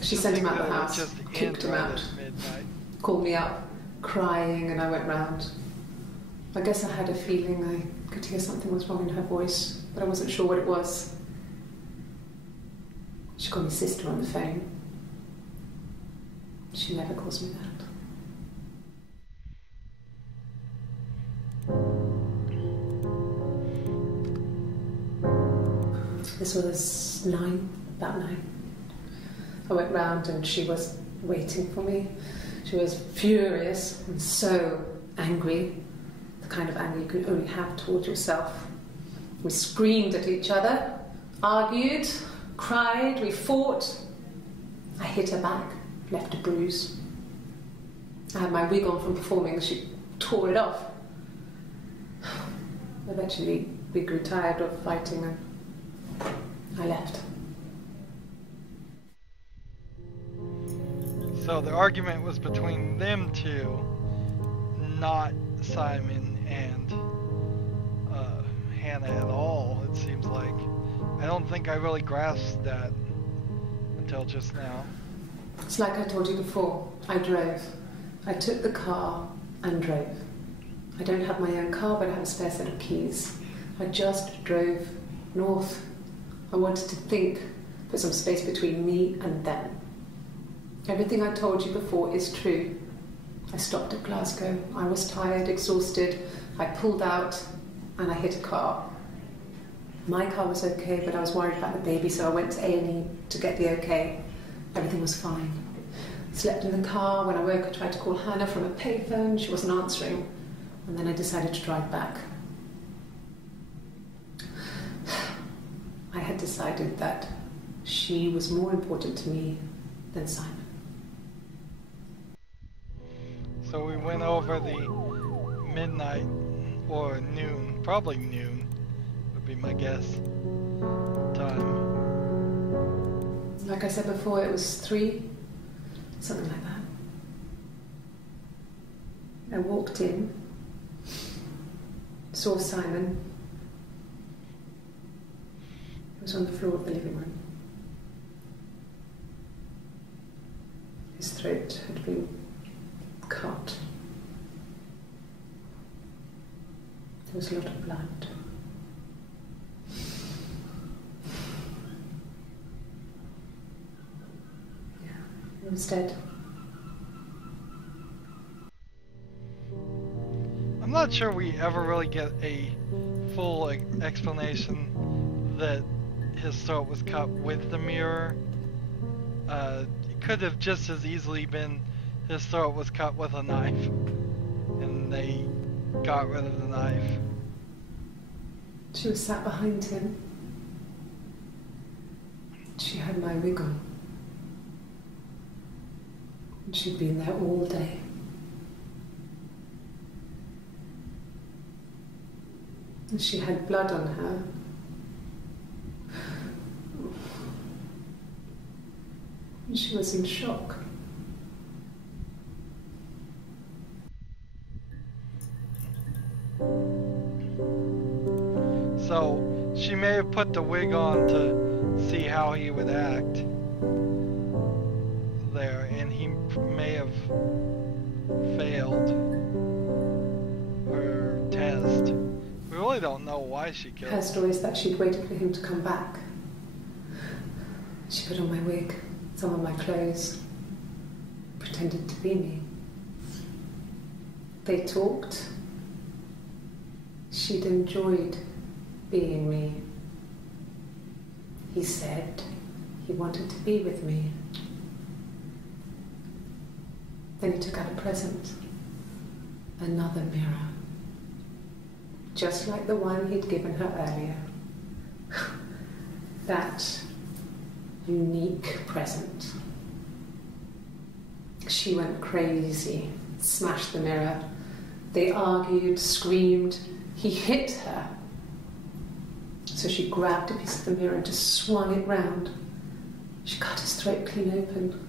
She sent him out of the house, Just kicked him right out, at midnight. called me up, crying, and I went round. I guess I had a feeling I could hear something was wrong in her voice, but I wasn't sure what it was. She called me sister on the phone. She never calls me that. This was about 9. I went round and she was waiting for me. She was furious and so angry, the kind of anger you can only have towards yourself. We screamed at each other, argued, cried, we fought. I hit her back, left a bruise. I had my wig on from performing and she tore it off. Eventually we grew tired of fighting and I left. So the argument was between them two, not Simon and Hannah at all, it seems like. I don't think I really grasped that until just now. It's like I told you before, I drove. I took the car and drove. I don't have my own car, but I have a spare set of keys. I just drove north. I wanted to think, put some space between me and them. Everything I told you before is true. I stopped at Glasgow. I was tired, exhausted. I pulled out and I hit a car. My car was okay, but I was worried about the baby, so I went to A&E to get the okay. Everything was fine. Slept in the car. When I woke, I tried to call Hannah from a payphone. She wasn't answering. And then I decided to drive back. I had decided that she was more important to me than Simon. So we went over the midnight or noon, probably noon would be my guess, time. Like I said before, it was 3, something like that. I walked in, saw Simon. He was on the floor of the living room. His throat had been cut. There was a lot of blood. Yeah, he was dead. I'm not sure we ever really get a full explanation that his throat was cut with the mirror. It could have just as easily been his throat was cut with a knife and they got rid of the knife. She was sat behind him. She had my wig on. And she'd been there all day. And she had blood on her. And she was in shock. So she may have put the wig on to see how he would act there, and he may have failed her test. We really don't know why she killed him. Her story is that she'd waited for him to come back. She put on my wig, some of my clothes, pretended to be me. They talked. She'd enjoyed being me. He said he wanted to be with me. Then he took out a present, another mirror, just like the one he'd given her earlier. That unique present. She went crazy, smashed the mirror. They argued, screamed. He hit her. So she grabbed a piece of the mirror and just swung it round. She cut his throat clean open.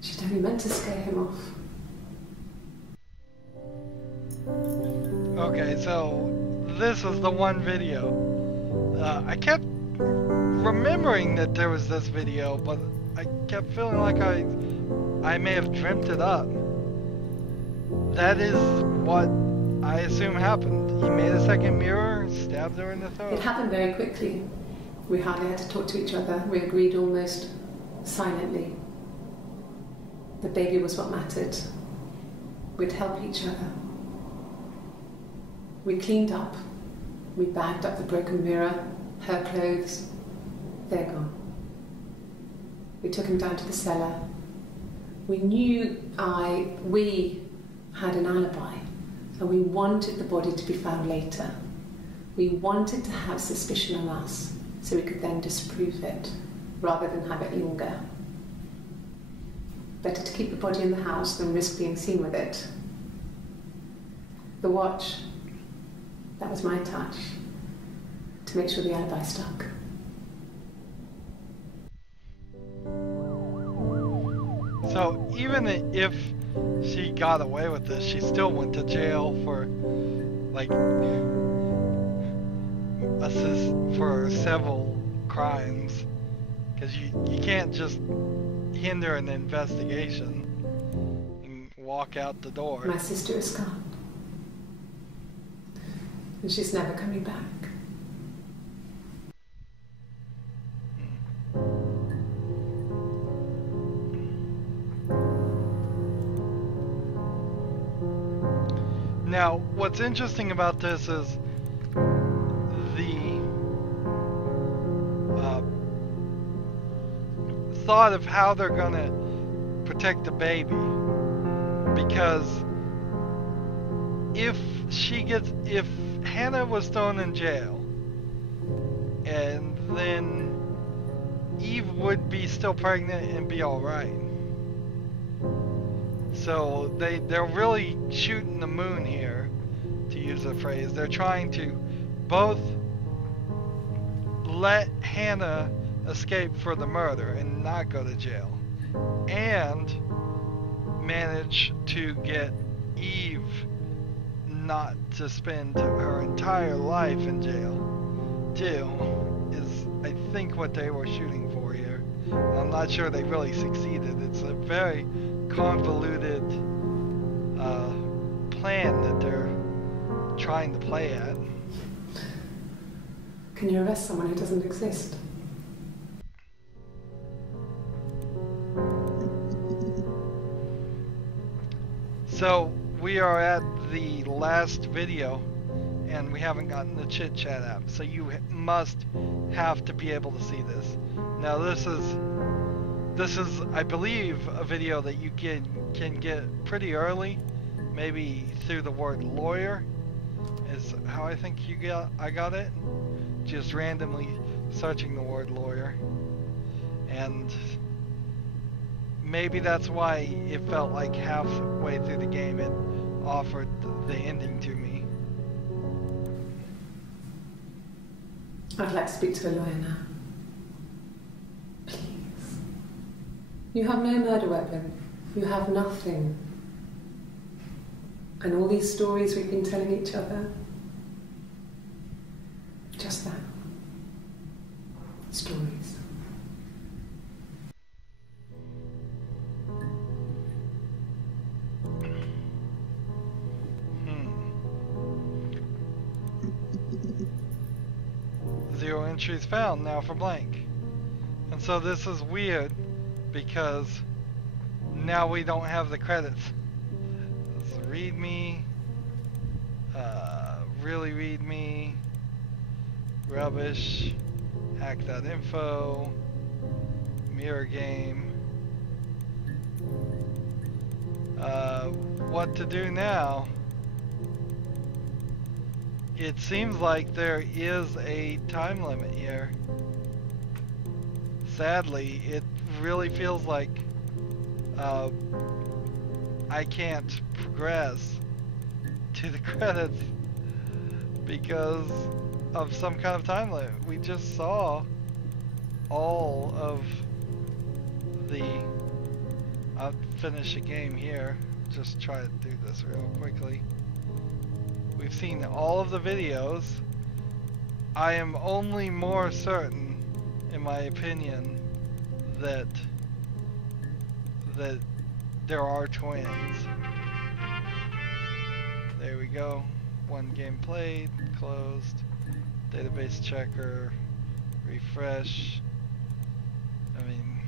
She'd only meant to scare him off. Okay, so this was the one video. I kept remembering that there was this video, but I kept feeling like I may have dreamt it up. That is what I assume happened. He made a second mirror, stabbed her in the throat. It happened very quickly. We hardly had to talk to each other. We agreed almost silently. The baby was what mattered. We'd help each other. We cleaned up. We bagged up the broken mirror, her clothes, they're gone. We took him down to the cellar. We knew we had an alibi, and we wanted the body to be found later. We wanted to have suspicion on us, so we could then disprove it, rather than have it linger. Better to keep the body in the house than risk being seen with it. The watch, that was my touch, to make sure the alibi stuck. So even if she got away with this, she still went to jail for like for several crimes, because you can't just hinder an investigation and walk out the door. My sister is gone, and she's never coming back. Now, what's interesting about this is the thought of how they're gonna protect the baby, because if Hannah was thrown in jail, and then Eve would be still pregnant and be all right. So they're really shooting the moon here, to use a phrase. They're trying to both let Hannah escape for the murder and not go to jail, and manage to get Eve not to spend her entire life in jail too, is I think what they were shooting for here. I'm not sure they really succeeded. It's a very convoluted plan that they're trying to play at. Can you arrest someone who doesn't exist? So we are at the last video, and we haven't gotten the chit chat app, so you must have to be able to see this. Now this is I believe a video that you can get pretty early, maybe through the word lawyer is how I think I got it, just randomly searching the word lawyer, and maybe that's why it felt like halfway through the game it offered the ending to me. I'd like to speak to a lawyer now. Please. You have no murder weapon. You have nothing. And all these stories we've been telling each other, just that. Stories. Zero entries found, now for blank. And so this is weird because now we don't have the credits. This is read me, really read me, rubbish, hack.info, mirror game. What to do now? It seems like there is a time limit here. Sadly, it really feels like I can't progress to the credits because of some kind of time limit. We just saw all of the... I'll finish the game here. Just try to do this real quickly. We've seen all of the videos. I am only more certain, in my opinion, that there are twins. There we go. One game played, closed, database checker, refresh. I mean,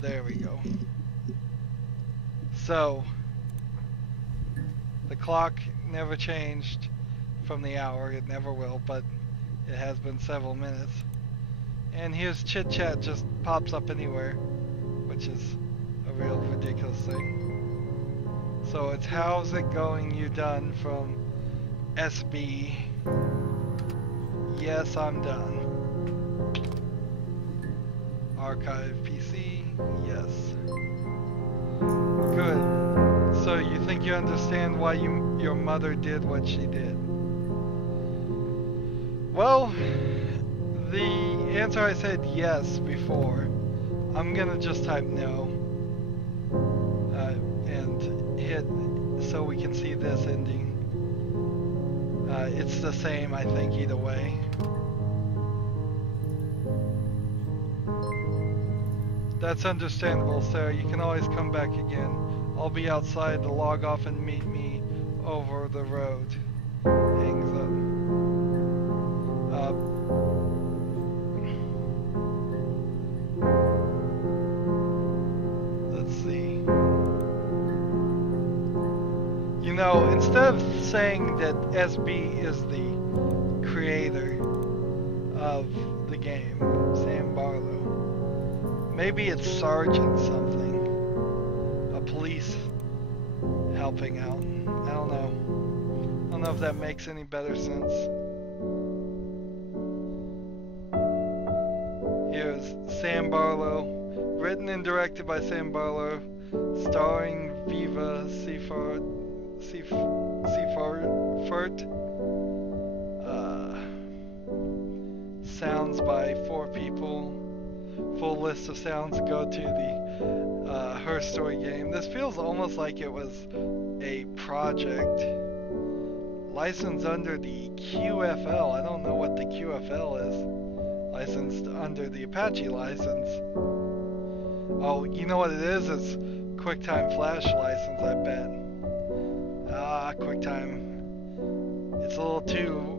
there we go. So, the clock never changed from the hour. It never will, but it has been several minutes. And here's chit chat just pops up anywhere, which is a real ridiculous thing. So it's how's it going, you done, from SB. Yes, I'm done. Archive PC, yes. Good. So you think you understand why your mother did what she did? Well, the answer I said yes before. I'm gonna just type no. And hit so we can see this ending. It's the same, I think, either way. That's understandable, Sarah. You can always come back again. I'll be outside to log off and meet me over the road. Hangs up. Let's see. You know, instead of saying that SB is the creator of the game, Sam Barlow, maybe it's Sergeant something. A police helping out. I don't know. I don't know if that makes any better sense. Here's Sam Barlow. Written and directed by Sam Barlow. Starring Viva Seifert. Sounds by 4 people. Full list of sounds go to the Her Story game. This feels almost like it was a project licensed under the QFL. I don't know what the QFL is. Licensed under the Apache license. Oh, you know what it is? It's QuickTime Flash license, I bet. QuickTime. It's a little too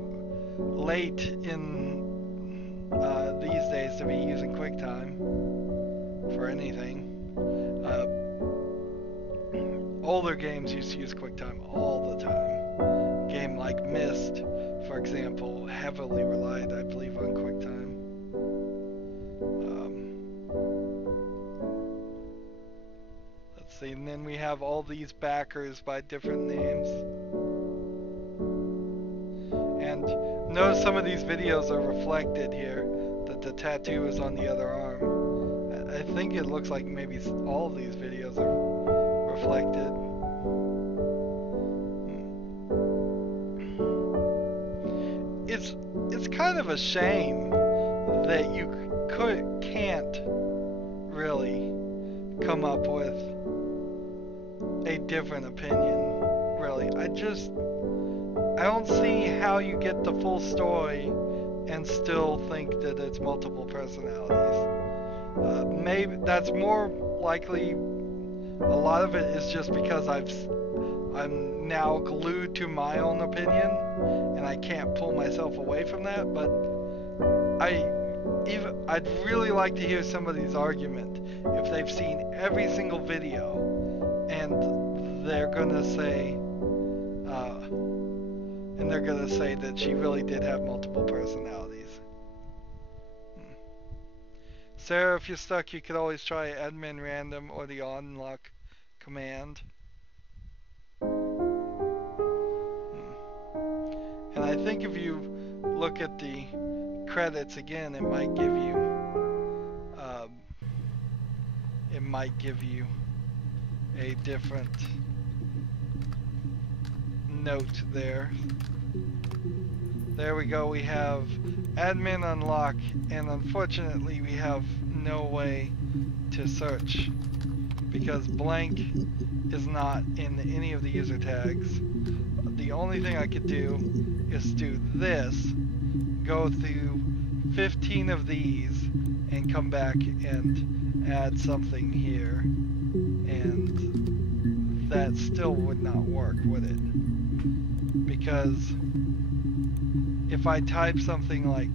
late in these days to be using QuickTime for anything. Older games used to use QuickTime all the time. A game like Myst, for example, heavily relied, I believe, on QuickTime. Let's see, and then we have all these backers by different names. And notice some of these videos are reflected here, that the tattoo is on the other arm. I think it looks like maybe all of these videos are reflected. It's kind of a shame that you can't really come up with a different opinion, really. I don't see how you get the full story and still think that it's multiple personalities. Maybe that's more likely. A lot of it is just because I'm now glued to my own opinion and I can't pull myself away from that. But I'd really like to hear somebody's argument if they've seen every single video and they're gonna say that she really did have multiple personalities. Sarah, if you're stuck, you could always try admin random or the unlock command. And I think if you look at the credits again, it might give you a different note there. There we go, we have admin unlock, and unfortunately we have no way to search because blank is not in any of the user tags. The only thing I could do is do this, go through 15 of these and come back and add something here, and that still would not work, would it? Because if I type something like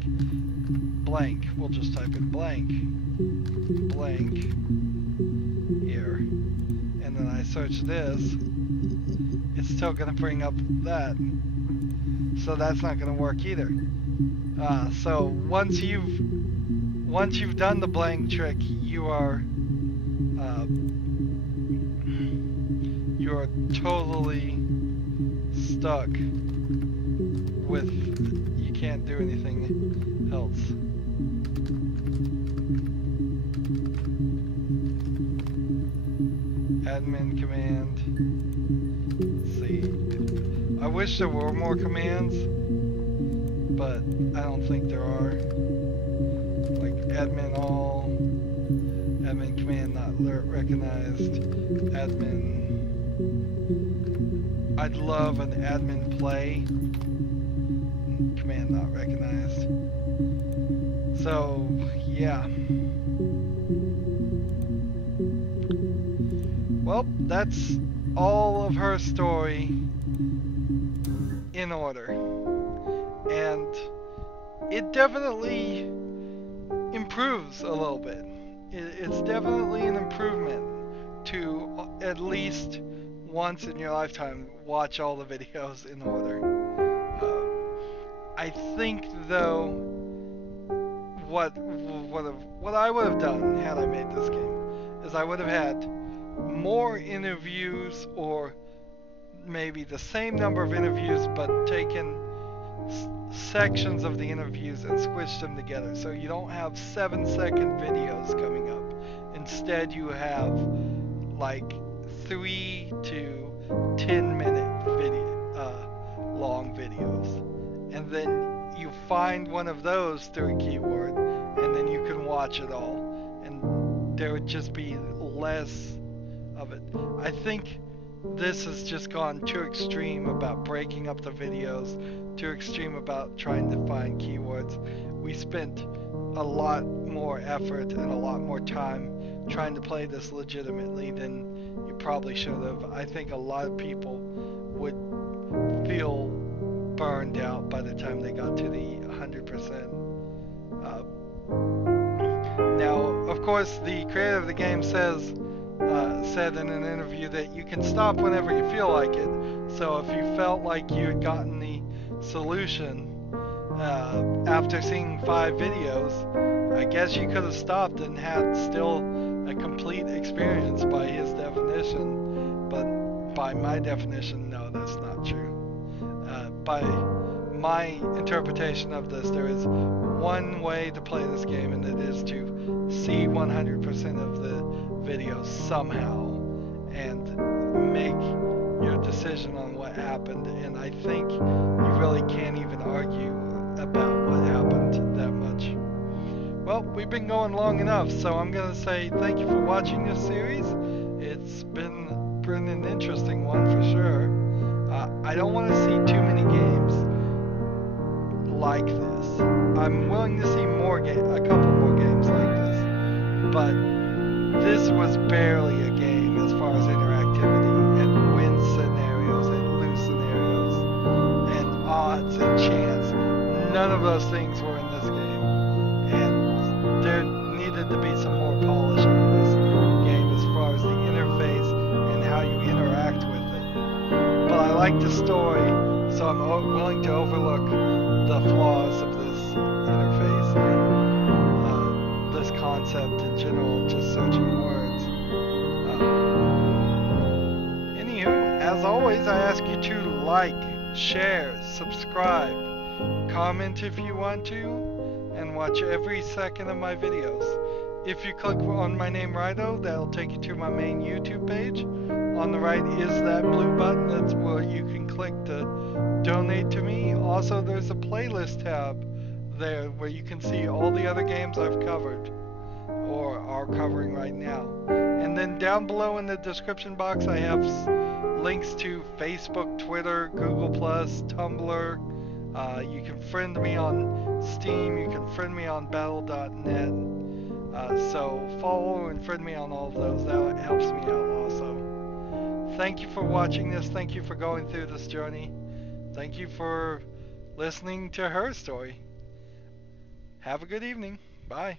blank, we'll just type in blank here, and then I search this, it's still going to bring up that. so that's not going to work either. So once you've done the blank trick, you are totally stuck with, you can't do anything else. Admin command. Let's see. I wish there were more commands, but I don't think there are. Like admin all, admin command not recognized, admin. I'd love an admin play. Command not recognized. So, yeah. Well, that's all of her story in order. And it definitely improves a little bit. It's definitely an improvement to at least once in your lifetime watch all the videos in order. I think though what I would have done had I made this game is I would have had more interviews, or maybe the same number of interviews but taken sections of the interviews and squished them together, so you don't have 7-second videos coming up. Instead you have like 3 to 10-minute long videos, and then you find one of those through a keyword, and then you can watch it all, and there would just be less of it. I think this has just gone too extreme about breaking up the videos, too extreme about trying to find keywords. We spent a lot more effort and a lot more time trying to play this legitimately than you probably should have. I think a lot of people would feel burned out by the time they got to the 100%. Now, of course, the creator of the game said in an interview that you can stop whenever you feel like it. So if you felt like you had gotten the solution after seeing 5 videos, I guess you could have stopped and had still a complete experience by his definition. But by my definition, no, that's not true. By my interpretation of this, there is one way to play this game, and it is to see 100% of the videos somehow and make your decision on what happened. And I think you really can't even argue about what happened that much. Well, we've been going long enough, so I'm going to say thank you for watching this series. It's been an interesting one for sure. I don't want to see too many games like this. I'm willing to see a couple more games like this, but this was barely a game as far as interactivity and win scenarios and lose scenarios and odds and chance. None of those things were in this game, and there needed to be some more polish on this game as far as the interface and how you interact with it. But I like the story, so I'm willing to overlook the flaws of this interface and this concept in general, just searching words. Anywho, as always, I ask you to like, share, subscribe, comment if you want to, and watch every second of my videos. If you click on my name Rydo, that'll take you to my main YouTube page. On the right is that blue button. That's where you can click to donate to me. Also, there's a playlist tab there where you can see all the other games I've covered or are covering right now. And then down below in the description box, I have links to Facebook, Twitter, Google+, Tumblr. You can friend me on Steam. You can friend me on battle.net. So follow and friend me on all of those. That helps me out also. Thank you for watching this. Thank you for going through this journey. Thank you for listening to her story. Have a good evening. Bye.